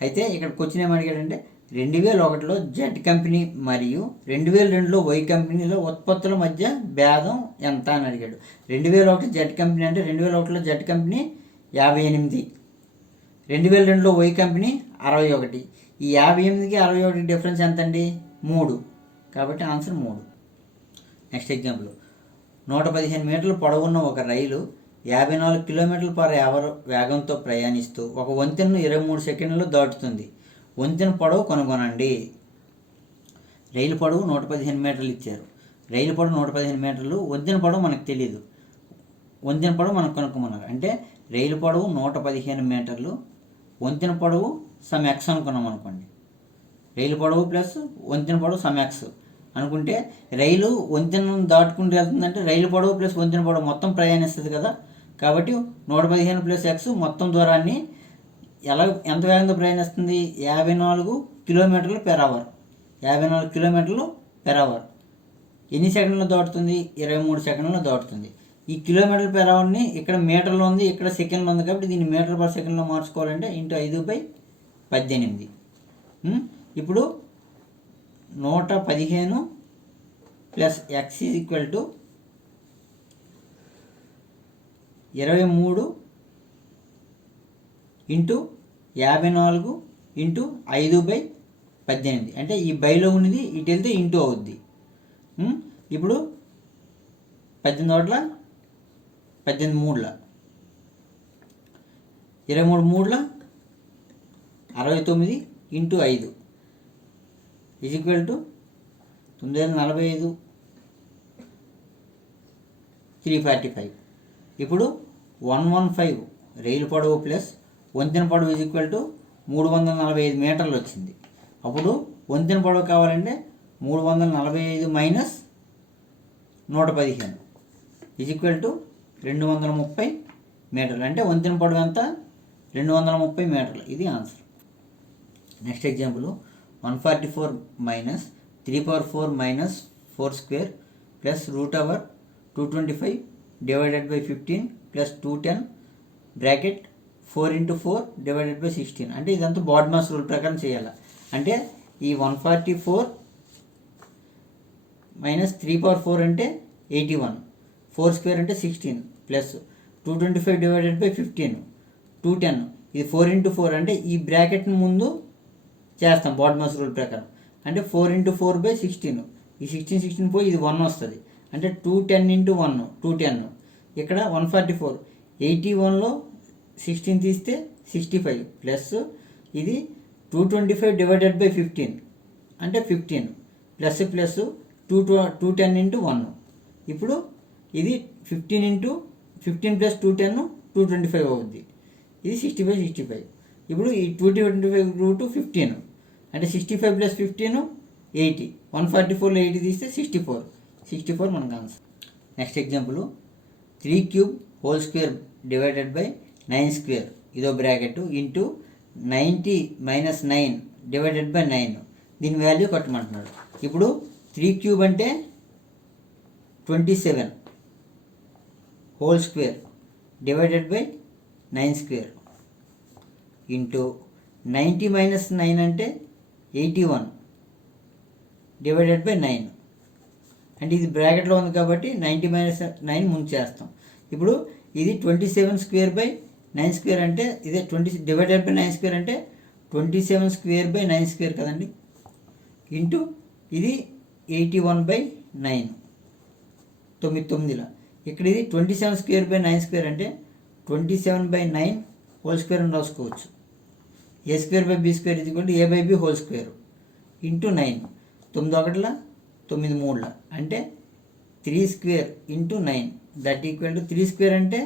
అయితే ఇక్కడ క్వశ్చన్ ఏమడిగాడంటే 2001లో Z కంపెనీ మరియు 2002లో Y కంపెనీలో ఉత్పత్తుల మధ్య భేదం ఎంత అని అడిగాడు. 2001 Z కంపెనీ అంటే 2001లో Z కంపెనీ 58, 2002లో Y కంపెనీ 61. ఈ 58కి 61 డిఫరెన్స్ ఎంత అండి? 3. కాబట్టి ఆన్సర్ 3. Next example. 115 మీటర్ల పొడవున్న ఒక రైలు 54 km/h వేగంతో ప్రయాణిస్తూ ఒక వంతెనను 23 సెకండ్లలో దాటుతుంది. వంతెన పొడవు కనుగొనండి. రైలు పొడవు 115 మీటర్లు ఇచ్చారు. రైలు పొడవు 115 మీటర్లు, వంతెన పొడవు మనకు తెలియదు, వంతెన పొడవు మనకు కనుక్కోమన్నారు. అంటే రైలు పొడవు 115 మీటర్లు, వంతెన పొడవు సమ్ ఎక్స్ అనుకున్నాం అనుకోండి. రైలు పొడవు ప్లస్ వంతెన పొడవు సమ్ ఎక్స్ అనుకుంటే రైలు వంతెన దాటుకుంటూ వెళ్తుందంటే రైలు పొడవు ప్లస్ వంతెన పొడవు మొత్తం ప్రయాణిస్తుంది కదా. కాబట్టి 115 ప్లస్ ఎక్స్ మొత్తం దూరాన్ని ఎంత వేగంగా ప్రయాణిస్తుంది? 54 కిలోమీటర్లు పెర్ అవర్. 54 కిలోమీటర్లు పెర్ అవర్ ఎన్ని సెకండ్లో దాటుతుంది? 23 సెకండ్లో దాటుతుంది. ఈ కిలోమీటర్ పెర్ అవర్ని ఇక్కడ మీటర్లో ఉంది, ఇక్కడ సెకండ్లో ఉంది, కాబట్టి దీన్ని మీటర్ పర్ సెకండ్లో మార్చుకోవాలంటే ఇంటూ 5/18. ఇప్పుడు 115 plus X is equal to 23 into 54 into 5/18. అంటే ఈ బైలో ఉన్నది ఇటు వెళ్తే ఇంటూ అవుద్ది. ఇప్పుడు 18 ఒకట్ల 18 మూడుల 23 మూడుల 69 ఇంటూ 5 ఈజ్ ఈక్వల్ టు 945 345. ఇప్పుడు 115 రైలు పొడవు ప్లస్ వంతెన పొడవు ఈజ్ ఈక్వల్ టు 345 మీటర్లు వచ్చింది. అప్పుడు వంతెన పొడవు కావాలంటే 345 మైనస్ 115 ఈజ్ ఈక్వల్ టు 230 మీటర్లు. అంటే వంతెన పొడవు ఎంత? 230 మీటర్లు. ఇది answer. Next example 144 minus 3/4 minus 4 square plus root over 225 divided by 15 plus 210 bracket 4 × 4 divided by 16. అంటే ఇదంతా బాడ్మాస్ రూల్ ప్రకారం చేయాలి. అంటే ఈ 144 మైనస్ 3/4 అంటే 81, 4 స్క్వేర్ అంటే 16 ప్లస్ 225 డివైడెడ్ బై 15 210. ఇది 4 × 4 అంటే ఈ బ్రాకెట్ని ముందు చేస్తాం బాడ్మాస్ రూల్ ప్రకారం. అంటే 4 × 4/16. ఈ 16 పోయి ఇది 1 వస్తుంది. అంటే 210 × 1 210. ఇక్కడ 144 81లో 16 తీస్తే 65 ప్లస్ ఇది 225 డివైడెడ్ బై 15 అంటే 15 ప్లస్ ప్లస్ 210 × 1. ఇప్పుడు ఇది 15 ప్లస్ 210 225 అవుద్ది. ఇది 65. ఇప్పుడు ఈ 225 రూట్ 15 అంటే 65 ప్లస్ 15 80. 144లో 80 తీస్తే 64 మనకు answer. Next example 3³ whole square divided by 9 square ఇదో bracket into 90 minus 9 divided by 9. దీని వాల్యూ కట్టమంటున్నాడు. ఇప్పుడు 3³ అంటే 27 whole square divided by 9 square into 90 minus 9 అంటే 81 డివైడెడ్ బై 9. అంటే ఇది బ్రాకెట్లో ఉంది కాబట్టి 90 మైనస్ 9 ముందు చేస్తాం. ఇప్పుడు ఇది 27 స్క్వేర్ బై 9 స్క్వేర్ అంటే ఇదే 20 డివైడెడ్ బై 9 స్క్వేర్ అంటే 27 స్క్వేర్ బై 9 స్క్వేర్ కదండి. ఇంటూ ఇది 81/9 9. ఇక్కడ ఇది 27 స్క్వేర్ బై 9 స్క్వేర్ అంటే 27/9 హోల్ స్క్వేర్ అని రాసుకోవచ్చు. ఏ స్క్వేర్ బై బి స్క్వేర్ ఇది కూడా a/b హోల్ స్క్వేర్ ఇంటూ 9. 9 ఒకట్ల 9 మూడుల అంటే 3 square into 9 that equal to 3 square అంటే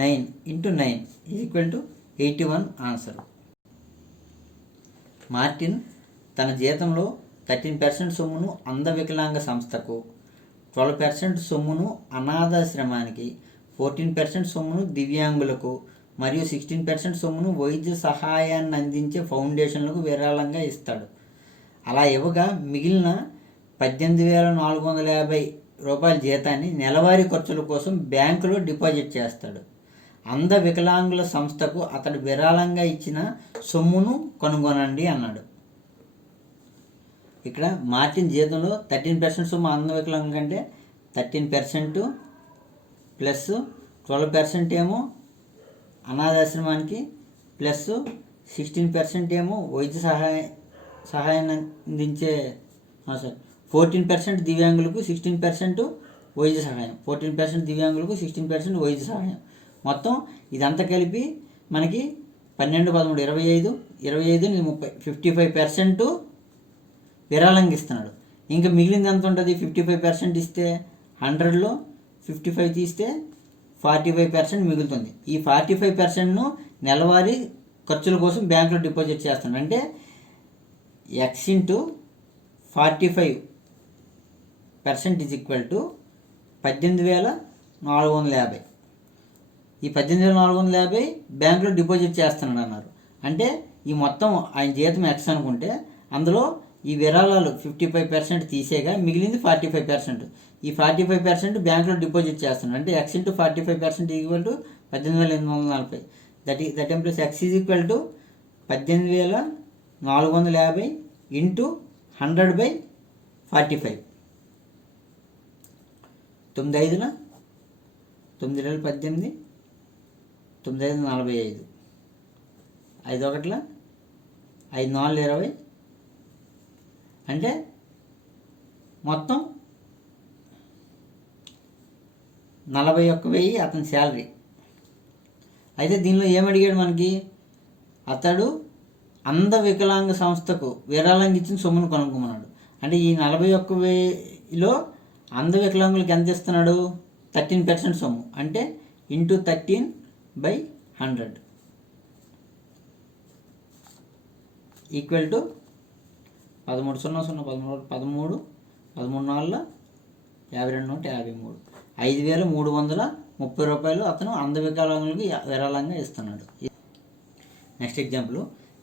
9 into 9 is equal to 81 answer. Martin తన జీతంలో 13% సొమ్మును అంధవికలాంగ సంస్థకు, 12% సొమ్మును అనాథాశ్రమానికి, 14% సొమ్మును దివ్యాంగులకు మరియు 16% సొమ్మును వైద్య సహాయాన్ని అందించే ఫౌండేషన్లకు విరాళంగా ఇస్తాడు. అలా ఇవ్వగా మిగిలిన 18,450 రూపాయల జీతాన్ని నెలవారీ ఖర్చుల కోసం బ్యాంకులో డిపాజిట్ చేస్తాడు. అంధ వికలాంగుల సంస్థకు అతడు విరాళంగా ఇచ్చిన సొమ్మును కనుగొనండి అన్నాడు. ఇక్కడ మార్టిన్ జీతంలో 13% సొమ్ము అంధ వికలాంగం కంటే 13% ప్లస్ 12% ఏమో అనాథాశ్రమానికి ప్లస్ 16% ఏమో వైద్య సహాయాన్ని అందించే 14% దివ్యాంగులకు, 16% వైద్య సహాయం, 14% దివ్యాంగులకు, 16% వైద్య సహాయం. మొత్తం ఇదంతా కలిపి మనకి 12, 13, 25, 30 55% విరాళంగా ఇస్తున్నాడు. ఇంకా మిగిలింది ఎంత ఉంటుంది? 55% ఇస్తే 100లో 55 తీస్తే 45% మిగులుతుంది. ఈ 45%ను నెలవారీ ఖర్చుల కోసం బ్యాంకులో డిపాజిట్ చేస్తాను. అంటే x into 45% is equal to 18,450. ఈ 18,450 బ్యాంకులో డిపాజిట్ చేస్తున్నాడు అన్నారు. అంటే ఈ మొత్తం ఆయన జీతం ఎక్స్ అనుకుంటే అందులో ఈ విరాళాలు 55% తీసేగా మిగిలింది 45%. ఈ 45% బ్యాంకులో డిపాజిట్ చేస్తున్నాడు. అంటే X into 45% equal to 18,840. That implies X is equal to 18,450 into 100/45. 9 9 18, 9 45, 5 1 5 4 20. అంటే మొత్తం 41,000 అతని శాలరీ. అయితే దీనిలో ఏమడిగాడు మనకి? అతడు అంధవికలాంగ సంస్థకు విరాళంగా ఇచ్చిన సొమ్మును కనుక్కోమన్నాడు. అంటే ఈ 41,000లో అంధవికలాంగులకు ఎంత ఇస్తున్నాడు? 13% సొమ్ము. అంటే ఇంటూ 13/100 ఈక్వల్ టు 13,000 13 13 4 52 5,330 రూపాయలు అతను అంధవికలాంగులకు విరాళంగా ఇస్తున్నాడు. నెక్స్ట్ ఎగ్జాంపుల్,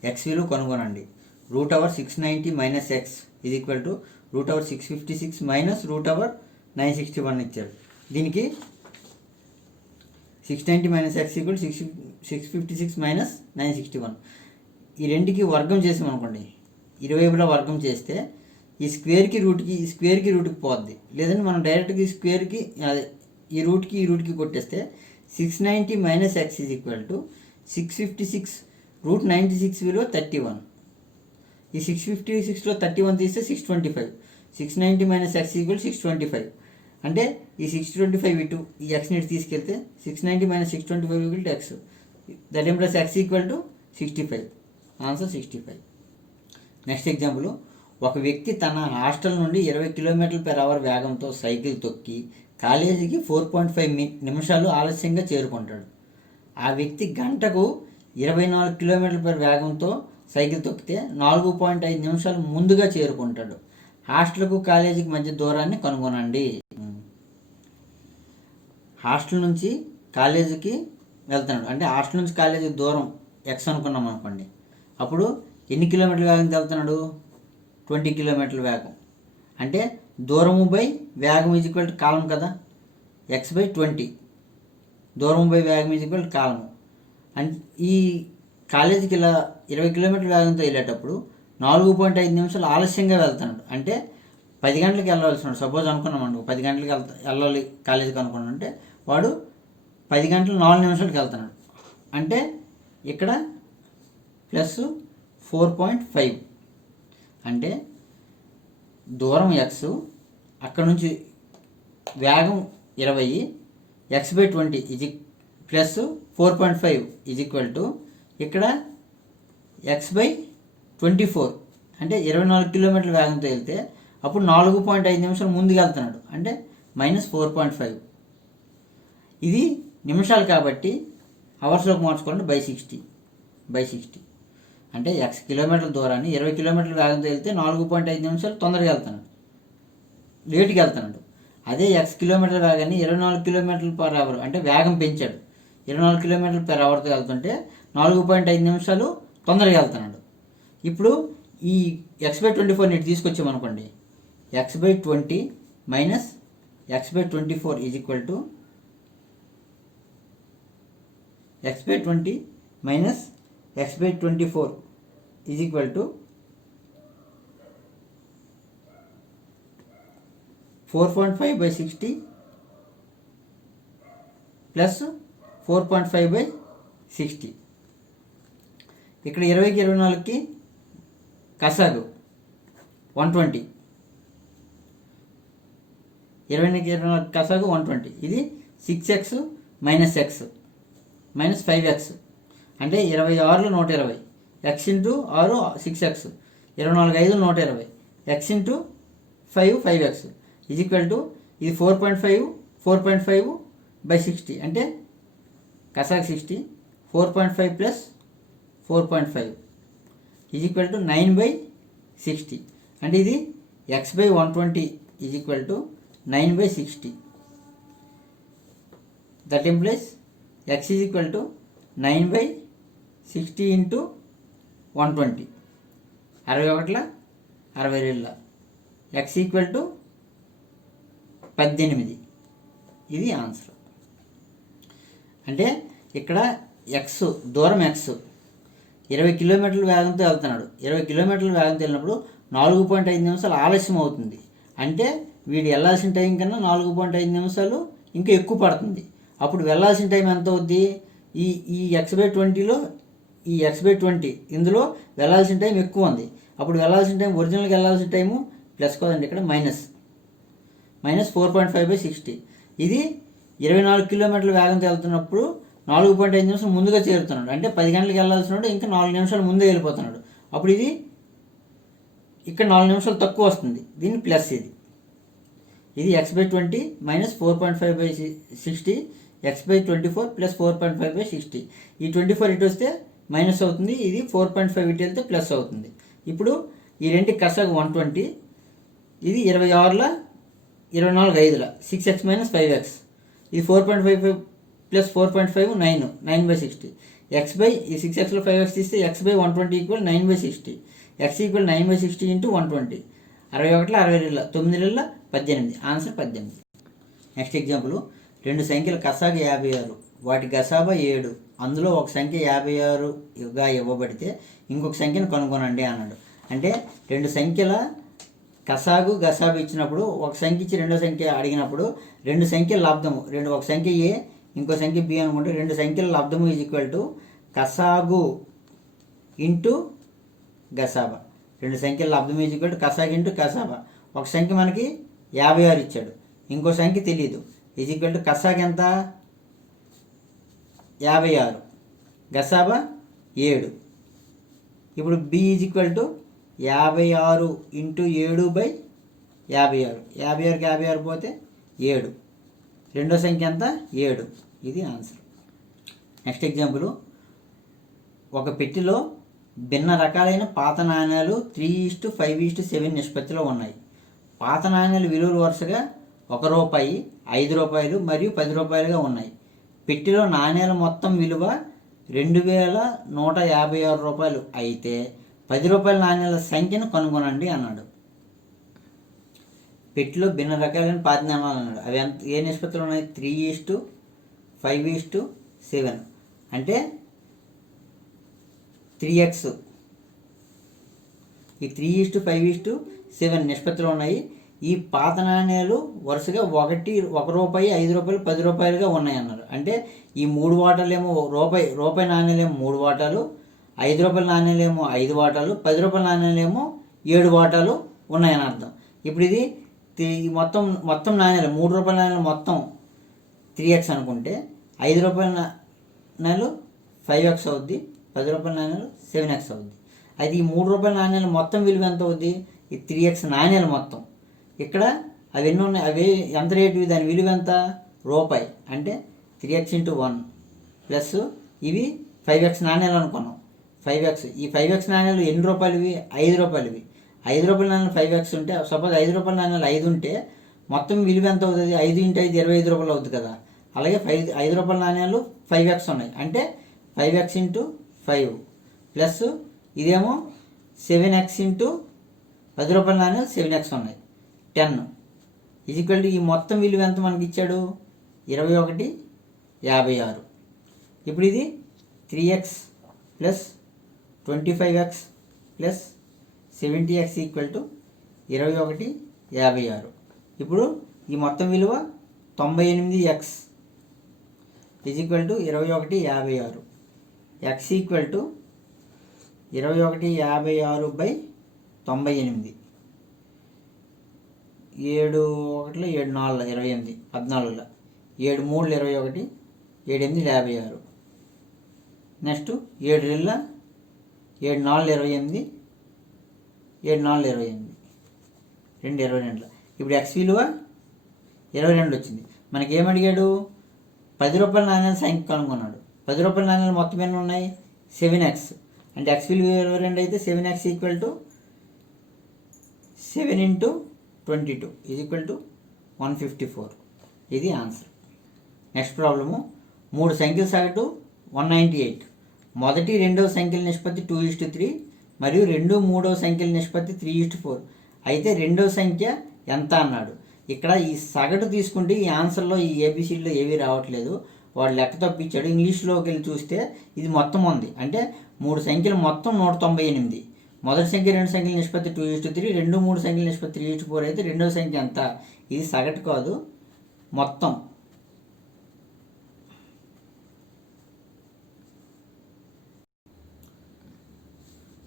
ఎక్స్ విలువ కనుగొనండి. √690 మైనస్ ఎక్స్ ఇది ఈక్వల్ టు √656 మైనస్ √961 ఇచ్చాడు. దీనికి 690 మైనస్ ఎక్స్ ఈక్వల్ 656 మైనస్ 961. ఈ రెండుకి వర్గం చేసామనుకోండి, ఇరువైపులా వర్గం చేస్తే ఈ స్క్వేర్కి రూట్కి పోద్ది. లేదంటే మనం డైరెక్ట్గా ఈ స్క్వేర్కి అదే ఈ రూట్కి కొట్టేస్తే 690 minus X is equal to 656 √96 విలువ 31. ఈ 656లో 31 తీస్తే 625. 690 మైనస్ ఎక్స్ ఈక్వల్ 625. అంటే ఈ 625 ఇటు ఈ ఎక్స్ని ఇటు తీసుకెళ్తే 690 minus 625 equal to X. That implies X equal to 65. Answer 65. Next example, ఒక వ్యక్తి తన హాస్టల్ నుండి 20 km/h వేగంతో సైకిల్ తొక్కి కాలేజీకి 4.5 నిమిషాలు ఆలస్యంగా చేరుకుంటాడు. ఆ వ్యక్తి గంటకు 24 km/h వేగంతో సైకిల్ తొక్కితే 4.5 నిమిషాలు ముందుగా చేరుకుంటాడు. హాస్టల్కు కాలేజీకి మధ్య దూరాన్ని కనుగొనండి. హాస్టల్ నుంచి కాలేజీకి వెళ్తున్నాడు. అంటే హాస్టల్ నుంచి కాలేజీకి దూరం ఎక్స్ అనుకున్నాం అనుకోండి. అప్పుడు ఎన్ని కిలోమీటర్ల వేగంతో వెళ్తున్నాడు? 20 km వేగం. అంటే దూరము బై వేగం ఈజ్ ఈక్వల్ టు కాలం కదా, x/20. దూరము బై వేగం ఈజ్ ఈక్వల్ టు కాలము. అండ్ ఈ కాలేజీకి ఇలా 20 km వేగంతో వెళ్ళేటప్పుడు 4.5 నిమిషాలు ఆలస్యంగా వెళ్తున్నాడు. అంటే 10 గంటలకు వెళ్ళవలసినాడు. సపోజ్ అనుకున్నామండి 10 గంటలకు వెళ్ళాలి కాలేజీకి అనుకున్నాడు. అంటే వాడు 10 గంటలు 4 నిమిషాలకు వెళ్తున్నాడు. అంటే ఇక్కడ ప్లస్ 4.5. అంటే దూరం ఎక్స్, అక్కడ నుంచి వేగం 20, x/20 ఇది ప్లస్ 4.5 ఈజ్ ఈక్వల్ టు ఇక్కడ x/24. అంటే 24 km వేగంతో వెళ్తే అప్పుడు 4.5 నిమిషాలు ముందుకు వెళ్తున్నాడు. అంటే -4.5. ఇది నిమిషాలు కాబట్టి అవర్స్లోకి మార్చుకోండి /60. అంటే x కిలోమీటర్ల దూరాన్ని 20 km వేగంతో వెళ్తే 4.5 నిమిషాలు తొందరగా వెళ్తున్నాడు, లేటుగా వెళ్తున్నాడు. అదే x కిలోమీటర్ల వేగాన్ని 24 km/h అంటే వేగం పెంచాడు. 24 km/hతో వెళ్తుంటే 4.5 నిమిషాలు తొందరగా వెళ్తున్నాడు. ఇప్పుడు ఈ x/24 ఇటు తీసుకొచ్చామనుకోండి, x/20 minus x/24 is equal to x/20 minus x/24 is equal to 4.5/60 plus 4.5/60. ఇక్కడ 20కి 24కి కసాగు 120. 20కి 24 కసాగు 120. ఇది 6x minus x minus 5x. అంటే 26లో 120. x into 6 6x. 24 5 120. x into 5 5x is equal to ఇది 4.5 అంటే కసాకు 60 4.5 ప్లస్ 4.5 ఈజ్ ఈక్వల్ టు 9/60 అంటే ఇది x/120 is equal to 9/60. That implies x is equal to 9/60 into 120 61 x equal to 18. ఇది ఆన్సర్. అంటే ఇక్కడ ఎక్స్ దూరం ఎక్స్ 20 కిలోమీటర్ల వేగంతో వెళ్తున్నాడు. 20 కిలోమీటర్ల వేగంతో వెళ్ళినప్పుడు 4.5 నిమిషాలు ఆలస్యం అవుతుంది. అంటే వీడు వెళ్ళాల్సిన టైం కన్నా 4.5 నిమిషాలు ఇంకా ఎక్కువ పడుతుంది. అప్పుడు వెళ్ళాల్సిన టైం ఎంత అవుద్ది? ఈ x/20లో ఈ x/20 ఇందులో వెళ్ళాల్సిన టైం ఎక్కువ ఉంది. అప్పుడు వెళ్ళాల్సిన టైం ఒరిజినల్గా వెళ్ళాల్సిన టైము ప్లస్ కదండి, ఇక్కడ మైనస్ 4.5/60. ఇది 24 కిలోమీటర్ల వేగంతో వెళ్తున్నప్పుడు 4.5 నిమిషాలు ముందుగా చేరుతున్నాడు. అంటే 10 గంటలకు వెళ్ళాల్సినాడు ఇంకా 4 నిమిషాలు ముందే వెళ్ళిపోతున్నాడు. అప్పుడు ఇది ఇక్కడ 4 నిమిషాలు తక్కువ వస్తుంది. దీన్ని ప్లస్ ఇది x/20 మైనస్ 4.5/60 x/24 ప్లస్ 4.5/60. ఈ 24 ఇటు వస్తే మైనస్ అవుతుంది, ఇది 4.5 ఇటు వెళ్తే ప్లస్ అవుతుంది. ఇప్పుడు ఈ రెండు కసాగు 120, ఇది 26 24 5 6x మైనస్ 5x. ఇది 4.5 ప్లస్ 4.5 9/60. ఈ 6xలో 5x తీస్తే x/120 equal 9/60. x equal 9/60 into 120 61 9 18. Answer 18. Next example, రెండు సంఖ్యల కసాగు 56, వాటి గసాబా 7. అందులో ఒక సంఖ్య 56గా ఇవ్వబడితే ఇంకొక సంఖ్యను కనుగొనండి అన్నాడు. అంటే రెండు సంఖ్యల కసాగు గసాబు ఇచ్చినప్పుడు ఒక సంఖ్య ఇచ్చి రెండో సంఖ్య అడిగినప్పుడు రెండు సంఖ్యల లబ్ధము ఒక సంఖ్య ఏ ఇంకో సంఖ్య బి అనుకుంటే రెండు సంఖ్యల లబ్ధము ఈజ్ ఈక్వల్ టు కసాగు ఇంటూ గసాబా. రెండు సంఖ్యల లబ్ధము ఈజ్ ఈక్వల్ టు కసాగు ఇంటూ కసాబా. ఒక సంఖ్య మనకి 56 ఇచ్చాడు, ఇంకో సంఖ్య తెలియదు. ఈజ్ ఈక్వల్ టు కసాగు ఎంత 56, గసాబా 7. ఇప్పుడు B is equal to 56 into 7/56. 56కి 56 పోతే 7. రెండో సంఖ్య ఎంత 7. ఇది ఆన్సర్. నెక్స్ట్ ఎగ్జాంపుల్, ఒక పెట్టెలో భిన్న రకాలైన పాత నాణ్యాలు 3:5:7 నిష్పత్తిలో ఉన్నాయి. పాత నాణ్యాల విలువలు వరుసగా ₹1, ₹5 మరియు ₹10గా ఉన్నాయి. పెట్టెలో నాణ్యాల మొత్తం విలువ ₹2,156 అయితే ₹10 నాణ్యాల సంఖ్యను కనుగొనండి అన్నాడు. పెట్టెలో భిన్న రకాలైన పాత నాణ్యాలు అన్నాడు. అవి ఎంత ఏ నిష్పత్తిలో ఉన్నాయి? 3:5:7 అంటే 3x. ఈ 3:5:7 నిష్పత్తిలో ఉన్నాయి. ఈ పాత నాణ్యాలు వరుసగా ₹1, ₹5, ₹10గా ఉన్నాయి అన్నారు. అంటే ఈ 3 వాటాలు ఏమో రూపాయి నాణ్యాలేమో 3 వాటాలు, ₹5 నాణ్యాలేమో 5 వాటాలు, ₹10 నాణ్యాలేమో 7 వాటాలు ఉన్నాయని అర్థం. ఇప్పుడు ఇది మొత్తం నాణ్యాలు ₹3 నాణ్యాలు మొత్తం 3x అనుకుంటే ₹5 నాణ్యాలు 5x అవుద్ది, ₹10 నాణ్యాలు 7x అవుద్ది. అయితే ఈ ₹3 నాణ్యాల మొత్తం విలువ ఎంత అవుద్ది? ఈ 3x నాణ్యాలు మొత్తం. ఇక్కడ అవి ఎన్ని ఉన్నాయి? అవి ఎంత రేటు? దాని విలువ ఎంత? రూపాయి. అంటే 3x ఇంటూ 1 ప్లస్ ఇవి 5x నాణ్యాలు అనుకున్నాం. 5x. ఈ 5x నాణ్యాలు ఎన్ని రూపాయలువి? ₹5. ₹5 నాణ్యాలు 5x ఉంటే సపోజ్ ₹5 నాణ్యాలు 5 ఉంటే మొత్తం విలువ ఎంత అవుతుంది? 5 × 5 ₹25 అవుతుంది కదా. అలాగే ₹5 నాణ్యాలు 5x ఉన్నాయి. అంటే 5x ఇంటూ 5 ప్లస్ ఇదేమో 7x ఇంటూ ₹10 నాణ్యాలు 7x ఉన్నాయి 10 ఈజ్ ఈక్వల్ టు ఈ మొత్తం విలువ ఎంత మనకి ఇచ్చాడు? 2156. ఇప్పుడు ఇది 3x plus 25x plus 70x equal to 2156. ఇప్పుడు ఈ మొత్తం విలువ 98x is equal to 2156. x equal to 2156/98. 7 1 7 4 28 14 7 3 21 7 8 56. Next 7 2 7 4 28 7 4 28. 2 22. ఇప్పుడు ఎక్స్ విలువ 22 వచ్చింది. మనకి ఏమడిగాడు? 10 రూపాయల నాణ్యాల సంఖ్య కనుగొన్నాడు. 10 రూపాయల నాణ్యాలు మొత్తం ఎన్ని ఉన్నాయి? 7x. అంటే ఎక్స్ విలువ 22 అయితే 7x equal to 7 × 22 is equal to 154. ఇది ఆన్సర్. నెక్స్ట్ ప్రాబ్లము, 3 సంఖ్యల సగటు 198. మొదటి రెండవ సంఖ్యల నిష్పత్తి 2:3 మరియు 2 మూడవ సంఖ్యల నిష్పత్తి 3:4. అయితే రెండవ సంఖ్య ఎంత అన్నాడు. ఇక్కడ ఈ సగటు తీసుకుంటే ఈ ఆన్సర్లో ఈ ఏబిసిడిలో ఏవీ రావట్లేదు, వాడు లెక్క తప్పించాడు. ఇంగ్లీష్లోకి వెళ్ళి చూస్తే ఇది మొత్తం ఉంది. అంటే 3 సంఖ్యలు మొత్తం 198. మొదటి సంఖ్య రెండు సంఖ్యల నిష్పత్తి 2:3, 2 3 సంఖ్యల నిష్పత్తి 3:4 అయితే రెండవ సంఖ్య ఎంత? ఇది సగటు కాదు, మొత్తం.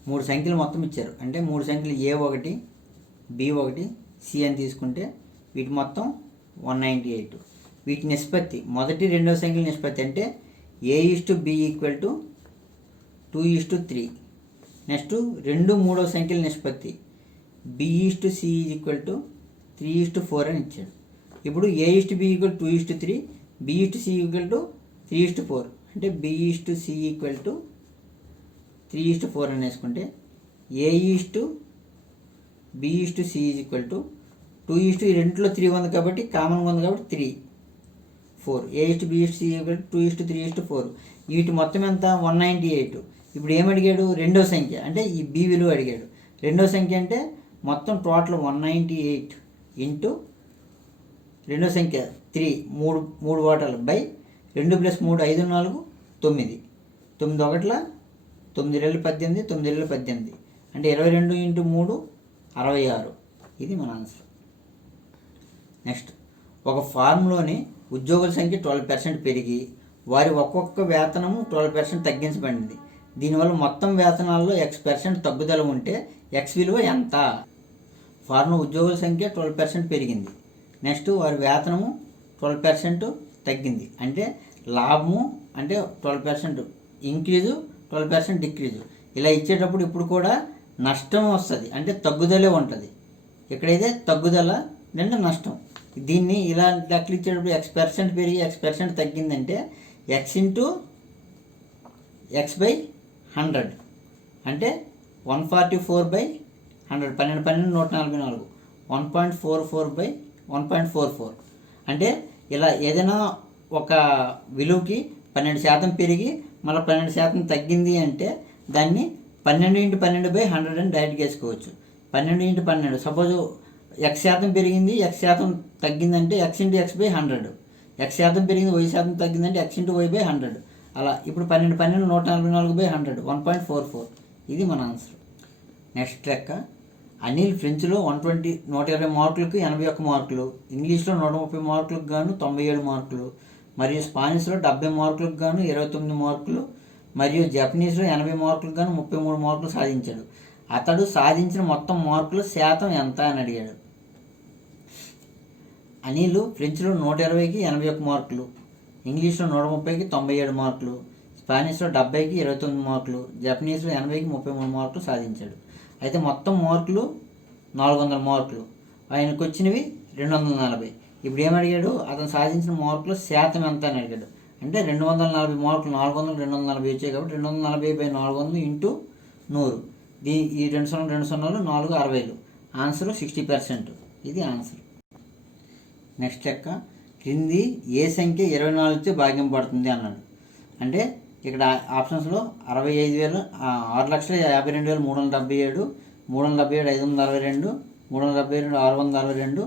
మూడు సంఖ్యలు మొత్తం ఇచ్చారు. అంటే 3 సంఖ్యలు A1, B1, C అని తీసుకుంటే వీటి మొత్తం 198. వీటి నిష్పత్తి మొదటి రెండవ సంఖ్యల నిష్పత్తి అంటే A:B ఈక్వల్ టు 2:3. నెక్స్ట్ 2 మూడవ సంఖ్యల నిష్పత్తి B:C ఈక్వల్ టు 3:4 అని ఇచ్చాడు. ఇప్పుడు A:B equal 2:3, B:C equal to 3:4. అంటే B:C ఈక్వల్ టు 3:4 అని వేసుకుంటే A:B:C ఈజ్ ఈక్వల్ టు 2:, ఈ రెంట్లో 3 ఉంది కాబట్టి కామన్గా ఉంది కాబట్టి 3 4. A:B:C equal to 2:3:4. వీటి మొత్తం ఎంత? 198. ఇప్పుడు ఏమడిగాడు? రెండో సంఖ్య అంటే ఈ B విలువ అడిగాడు. రెండో సంఖ్య అంటే మొత్తం టోటల్ 198 ఇంటూ రెండో సంఖ్య 3 మూడు వాటాలు బై 2 + 3 5 4 9. 9 ఒకట్ల 9 2 18, 9 2 18. అంటే 22 × 3 66. ఇది మన ఆన్సర్. నెక్స్ట్, ఒక ఫార్మ్లోని ఉద్యోగుల సంఖ్య 12% పెరిగి వారి ఒక్కొక్క వేతనము 12% తగ్గించబడింది. దీనివల్ల మొత్తం వేతనాల్లో X% తగ్గుదల ఉంటే X విలువ ఎంత? ఫార్మ్లో ఉద్యోగుల సంఖ్య 12% పెరిగింది. నెక్స్ట్ వారి వేతనము 12% తగ్గింది. అంటే లాభము అంటే 12% ఇంక్రీజు, 12% డిక్రీజు. ఇలా ఇచ్చేటప్పుడు ఇప్పుడు కూడా నష్టం వస్తుంది, అంటే తగ్గుదలే ఉంటుంది. ఎక్కడైతే తగ్గుదల అంటే నష్టం. దీన్ని ఇలా లెక్కలు ఇచ్చేటప్పుడు X% పెరిగి X% తగ్గిందంటే X × X/100 అంటే 144/100. 12 12 144. 1.44/1.44. అంటే ఇలా ఏదైనా ఒక విలువకి 12% పెరిగి మళ్ళీ 12% తగ్గింది అంటే దాన్ని 12 × 12/100 అని డైరెక్ట్గా వేసుకోవచ్చు. 12 × 12 సపోజ్ X% పెరిగింది, X% తగ్గిందంటే X × X/100. X% పెరిగింది, Y% తగ్గిందంటే X × Y/100. అలా ఇప్పుడు 12 12 144/100 1.44. ఇది మన ఆన్సర్. నెక్స్ట్ లెక్క, అనిల్ ఫ్రెంచ్లో 120 మార్కులకు 81 మార్కులు, ఇంగ్లీష్లో 130 మార్కులకు గాను 97 మార్కులు, మరియు స్పానిష్లో 70 మార్కులకు గాను 29 మార్కులు, మరియు జపనీస్లో 80 మార్కులకు గాను 33 మార్కులు సాధించాడు. అతడు సాధించిన మొత్తం మార్కుల శాతం ఎంత అని అడిగాడు. అనిల్ ఫ్రెంచ్లో 120కి 81 మార్కులు, ఇంగ్లీష్లో 130కి 97 మార్కులు, స్పానిష్లో 70కి 29 మార్కులు, జపనీస్లో 80కి 33 మార్కులు సాధించాడు. అయితే మొత్తం మార్కులు 400 మార్కులు, ఆయనకు వచ్చినవి 240. ఇప్పుడు ఏమడిగాడు? అతను సాధించిన మార్కుల శాతం ఎంత అని అడిగాడు. అంటే 240 మార్కులు, 400 240 వచ్చాయి కాబట్టి 240/400 × 100. ఈ 2 0 2 0 4 60. ఆన్సర్ 60%. ఇది ఆన్సర్. నెక్స్ట్ లెక్క, క్రింది ఏ సంఖ్య 24తో భాగింపబడుతుంది అన్నాడు. అంటే ఇక్కడ ఆప్షన్స్లో 65,000, 6,52,377, 377,562, 372,662,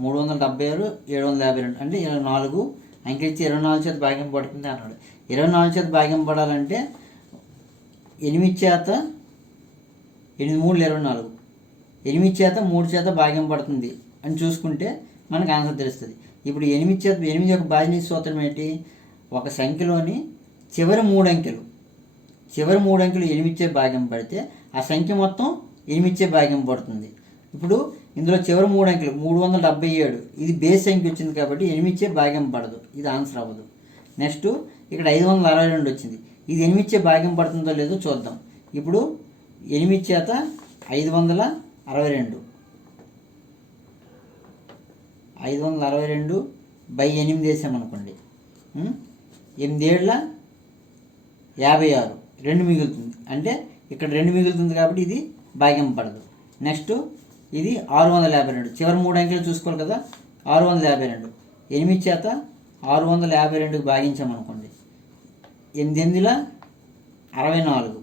376, 752. అంటే 4 అంకెలు ఇచ్చి 24 చేత భాగింపబడుతుంది అన్నాడు. 24 చేత భాగింపబడాలంటే 8 చేత 8 3 24, 8 చేత 3 చేత భాగింపబడుతుంది అని చూసుకుంటే మనకు ఆన్సర్ తెలుస్తుంది. ఇప్పుడు 8 చేత 8 యొక్క భాజనీయ సూత్రం ఏంటి? ఒక సంఖ్యలోని చివరి 3 అంకెలు 8 చే భాగింపబడితే ఆ సంఖ్య మొత్తం 8 చే భాగింపబడుతుంది. ఇప్పుడు ఇందులో చివరి 3 అంకెలు 377, ఇది బేస్ సంఖ్య వచ్చింది కాబట్టి 8 చే భాగింపబడదు, ఇది ఆన్సర్ అవ్వదు. నెక్స్ట్ ఇక్కడ 562 వచ్చింది, ఇది 8 చే భాగింపబడుతుందో లేదో చూద్దాం. ఇప్పుడు 8 చేత 562 562/8 వేసామనుకోండి, 8 ఏళ్ళ 56, 2 మిగులుతుంది. అంటే ఇక్కడ 2 మిగులుతుంది కాబట్టి ఇది భాగింపడదు. నెక్స్ట్ ఇది 652, చివరి 3 అంకెలు చూసుకోవాలి కదా. 652 8 చేత 652కి భాగించామనుకోండి, 8 8ల 64,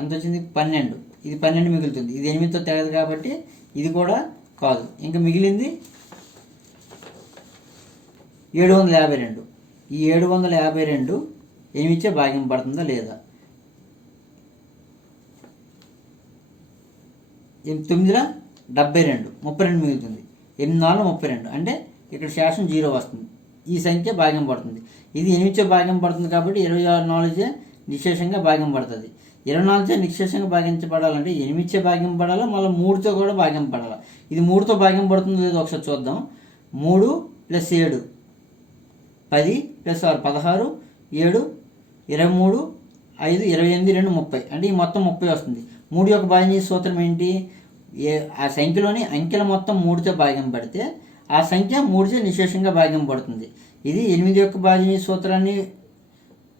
ఎంత వచ్చింది 12, ఇది 12 మిగులుతుంది. ఇది 8తో తెగదు కాబట్టి ఇది కూడా కాదు. ఇంకా మిగిలింది 752. ఈ 752 8చే భాగింపడుతుందా లేదా? 9ల 72, 32 మిగులుతుంది. 8 4 32, అంటే ఇక్కడ శేషం 0 వస్తుంది. ఈ సంఖ్య భాగ్యం పడుతుంది. ఇది 8చే భాగ్యం పడుతుంది కాబట్టి 24చే నిశేషంగా భాగ్యం పడుతుంది. 24చే నిశేషంగా భాగించబడాలంటే 8చే భాగ్యం పడాలా, మళ్ళీ 3తో కూడా భాగ్యం పడాలా. ఇది 3తో భాగ్యం పడుతుందో లేదో ఒకసారి చూద్దాం. 3 + 7 10 + 6 16, 7 23, 5 28, 2 30, అంటే ఈ మొత్తం 30 వస్తుంది. 3 యొక్క భాగ్య సూత్రం ఏంటి? ఆ సంఖ్యలోని అంకెల మొత్తం 3తో భాగ్యం పడితే ఆ సంఖ్య 3చే నిశేషంగా భాగ్యం పడుతుంది. ఇది 8 యొక్క భాగ్య సూత్రాన్ని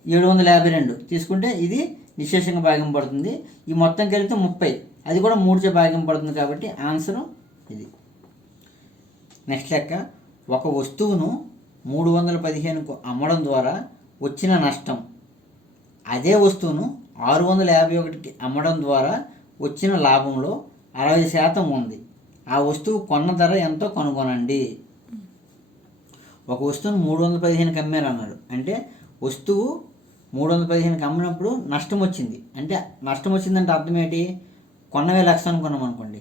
752 తీసుకుంటే ఇది నిశేషంగా భాగ్యం పడుతుంది. ఈ మొత్తం కలిపితే 30, అది కూడా 3చే భాగ్యం పడుతుంది కాబట్టి ఆన్సరు ఇది. నెక్స్ట్ లెక్క, ఒక వస్తువును 315కు అమ్మడం ద్వారా వచ్చిన నష్టం అదే వస్తువును 651కి అమ్మడం ద్వారా వచ్చిన లాభంలో 60% ఉంది. ఆ వస్తువు కొన్న ధర ఎంతో కనుగొనండి. ఒక వస్తువును 315కి అమ్మారు అన్నాడు, అంటే వస్తువు 315కి అమ్మినప్పుడు నష్టం వచ్చింది. అంటే నష్టం వచ్చిందంటే అర్థం ఏంటి? కొన్నవే 1,00,000 అనుకున్నాం అనుకోండి.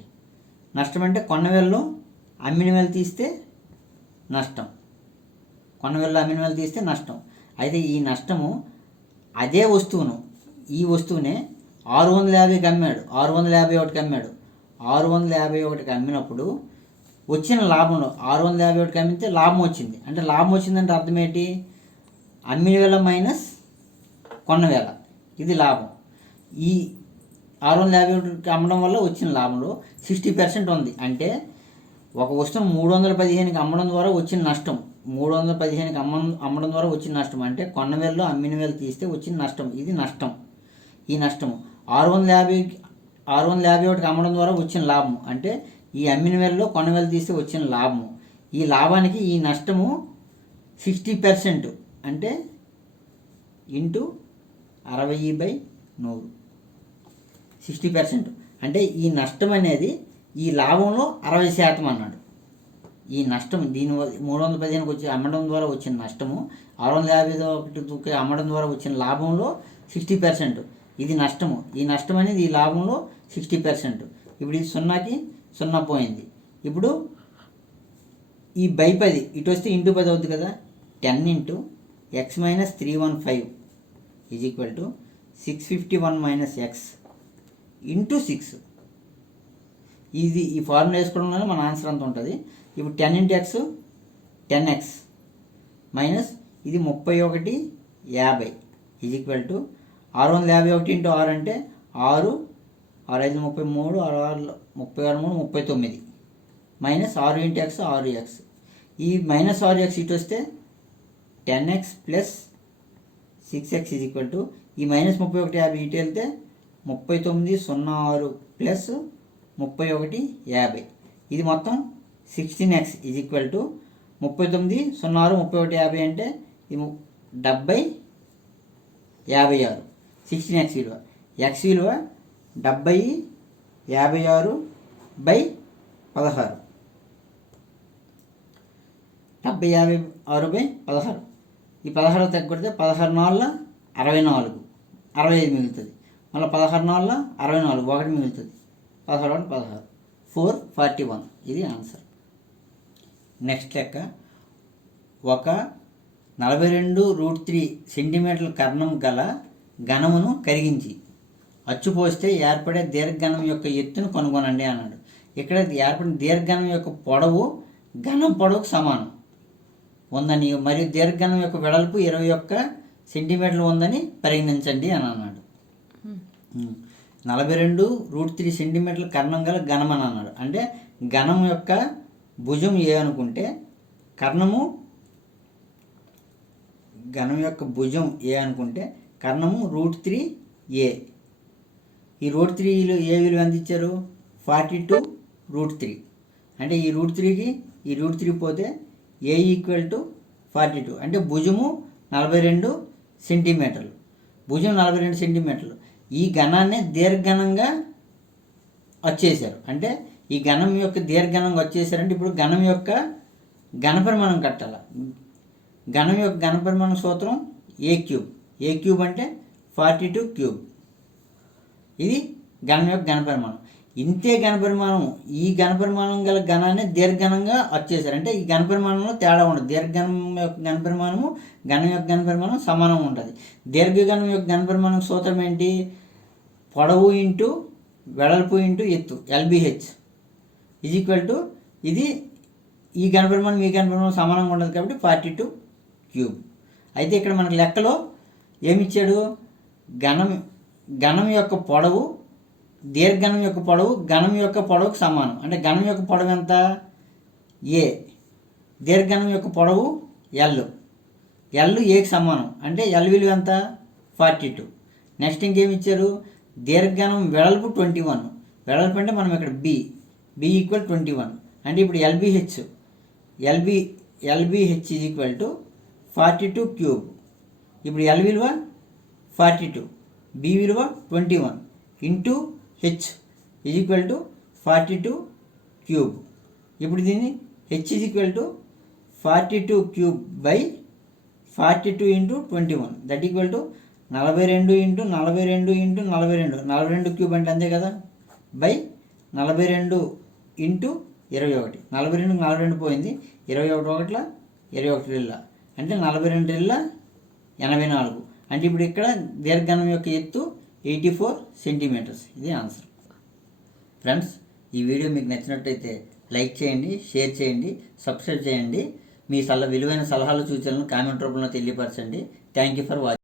నష్టం అంటే కొన్న వేలలో అమ్మిన వేలు తీస్తే నష్టం, కొన్న వేలలో అమ్మిన వేలు తీస్తే నష్టం. అయితే ఈ నష్టము అదే వస్తువును, ఈ వస్తువునే 650కి అమ్మాడు, 651కి అమ్మాడు. 651కి అమ్మినప్పుడు వచ్చిన లాభంలో 651కి అమ్మితే లాభం వచ్చింది. అంటే లాభం వచ్చిందంటే అర్థం ఏంటి? అమ్మిన వేల మైనస్ కొన్న వేల, ఇది లాభం. ఈ 651కి అమ్మడం వల్ల వచ్చిన లాభంలో 60% ఉంది. అంటే ఒక వస్తువును 315కి అమ్మడం ద్వారా వచ్చిన నష్టం, 315కి అమ్మడం ద్వారా వచ్చిన నష్టం అంటే కొన్న వేలలో అమ్మిన వేలు తీస్తే వచ్చిన నష్టం, ఇది నష్టం. ఈ నష్టము 651కి అమ్మడం ద్వారా వచ్చిన లాభము అంటే ఈ అమ్మిన వేలలో కొన్న వేలు తీస్తే వచ్చిన లాభము. ఈ లాభానికి ఈ నష్టము 60%, అంటే ఇంటూ 60/100, 60%. అంటే ఈ నష్టం అనేది ఈ లాభంలో 60% అన్నాడు. ఈ నష్టం దీని 315కి వచ్చి అమ్మడం ద్వారా వచ్చిన నష్టము 651కి అమ్మడం ద్వారా వచ్చిన లాభంలో 60%, ఇది నష్టము. ఈ నష్టం అనేది ఈ లాభంలో 60%. ఇప్పుడు ఇది 0కి 0 పోయింది. ఇప్పుడు ఈ 10 ఇటు వస్తే ఇంటూ 10 అవుతుంది కదా. 10 × x - 315 = 651 - x × 6. ఇది ఈ ఫార్ములా వేసుకోవడం వల్ల మన ఆన్సర్ అంత ఉంటుంది. ఇప్పుడు 10 × x 10x మైనస్ ఇది 31 50 = 651 × 6 అంటే 6 6 5 33 6 6 36 39 మైనస్ 6 × x 6x. ఈ మైనస్ 6x ఇటు వస్తే 10x + 6x = ఈ మైనస్ 31 50 ఇటు వెళ్తే 39 06 ప్లస్ 31 50. ఇది మొత్తం 16x = 39 06 31 50 అంటే ఇది 70 56. 16x విలువ, x విలువ 70 56/16, 70 56/16. ఈ 16 తగ్గొడితే 16 4 64, 65 మిగులుతుంది. మళ్ళీ 16 4 64, 1 మిగులుతుంది. 16 16, 441. ఇది ఆన్సర్. నెక్స్ట్ లెక్క, ఒక 42√3 సెంటీమీటర్ల కర్ణం గల ఘనమును కరిగించి అచ్చుపోస్తే ఏర్పడే దీర్ఘఘనం యొక్క ఎత్తును కనుగొనండి అన్నాడు. ఇక్కడ ఏర్పడిన దీర్ఘఘనం యొక్క పొడవు ఘనం పొడవుకు సమానం ఉందని మరియు దీర్ఘఘనం యొక్క వెడల్పు 21 సెంటీమీటర్లు ఉందని పరిగణించండి అని అన్నాడు. 42√3 సెంటీమీటర్ల కర్ణం గల ఘనం అని అన్నాడు. అంటే ఘనం యొక్క భుజం ఏ అనుకుంటే కర్ణము ఘనం యొక్క భుజం ఏ అనుకుంటే కర్ణము √3a. ఈ √3లో ఏ విలువ ఎంత ఇచ్చారు? 42√3. అంటే ఈ √3కి ఈ √3 పోతే a = 42. అంటే భుజము 42 సెంటీమీటర్లు. భుజం 42 సెంటీమీటర్లు. ఈ ఘనాన్ని దీర్ఘనంగా వచ్చేసారు. అంటే ఈ ఘనం యొక్క దీర్ఘనంగా వచ్చేసారంటే ఇప్పుడు ఘనం యొక్క ఘనపరిమాణం కట్టాలి. ఘనం యొక్క ఘనపరిమాణం సూత్రం a³ a³ అంటే 42³. ఇది ఘనం యొక్క ఘనపరిమాణం. ఇంతే ఘనపరిమాణం, ఈ ఘనపరిమాణం గల ఘనాన్ని దీర్ఘనంగా వచ్చేసారు. అంటే ఈ ఘనపరిమాణంలో తేడా ఉండదు. దీర్ఘనం యొక్క ఘనపరిమాణము ఘనం యొక్క ఘనపరిమాణం సమానం ఉంటుంది. దీర్ఘఘనం యొక్క ఘనపరిమాణం సూత్రం ఏంటి? పొడవు ఇంటూ వెడల్పు ఇంటూ ఎత్తు LBH = ఇది ఈ ఘనపరిమాణం ఈ ఘనపరిమాణం సమానంగా ఉండదు కాబట్టి 42³. అయితే ఇక్కడ మనకు లెక్కలో ఏమిచ్చాడు? ఘనం యొక్క పొడవు దీర్ఘనం యొక్క పొడవు ఘనం యొక్క పొడవుకు సమానం. అంటే ఘనం యొక్క పొడవు ఎంత? a. దీర్ఘనం యొక్క పొడవు L aకి సమానం. అంటే L విలువ ఎంత? 42. నెక్స్ట్ ఇంకేమి ఇచ్చారు? దీర్ఘనం వెడల్పు 21. వెడల్పు అంటే మనం ఇక్కడ b = 21. అంటే ఇప్పుడు LBH = 42³. ఇప్పుడు L విలువ 42, b విలువ 21 ఇంటూ h = 42³. ఇప్పుడు దీన్ని h = 42³/42 × 21 దట్ ఈక్వల్ టు 42 × 42 × 42 42³ అంటే అంతే కదా, బై 42 × 21. 42 42 పోయింది, 21 ఒకట్ల 21 రెళ్ళ అంటే 42 రెళ్ళ 84. అంటే ఇప్పుడు ఇక్కడ దీర్ఘనం యొక్క ఎత్తు 84 సెంటీమీటర్స్. ఇది ఆన్సర్. ఫ్రెండ్స్, ఈ వీడియో మీకు నచ్చినట్టయితే లైక్ చేయండి, షేర్ చేయండి, సబ్స్క్రైబ్ చేయండి. మీ విలువైన సలహాలు సూచనలను కామెంట్ రూపంలో తెలియపరచండి. Thank you for watching.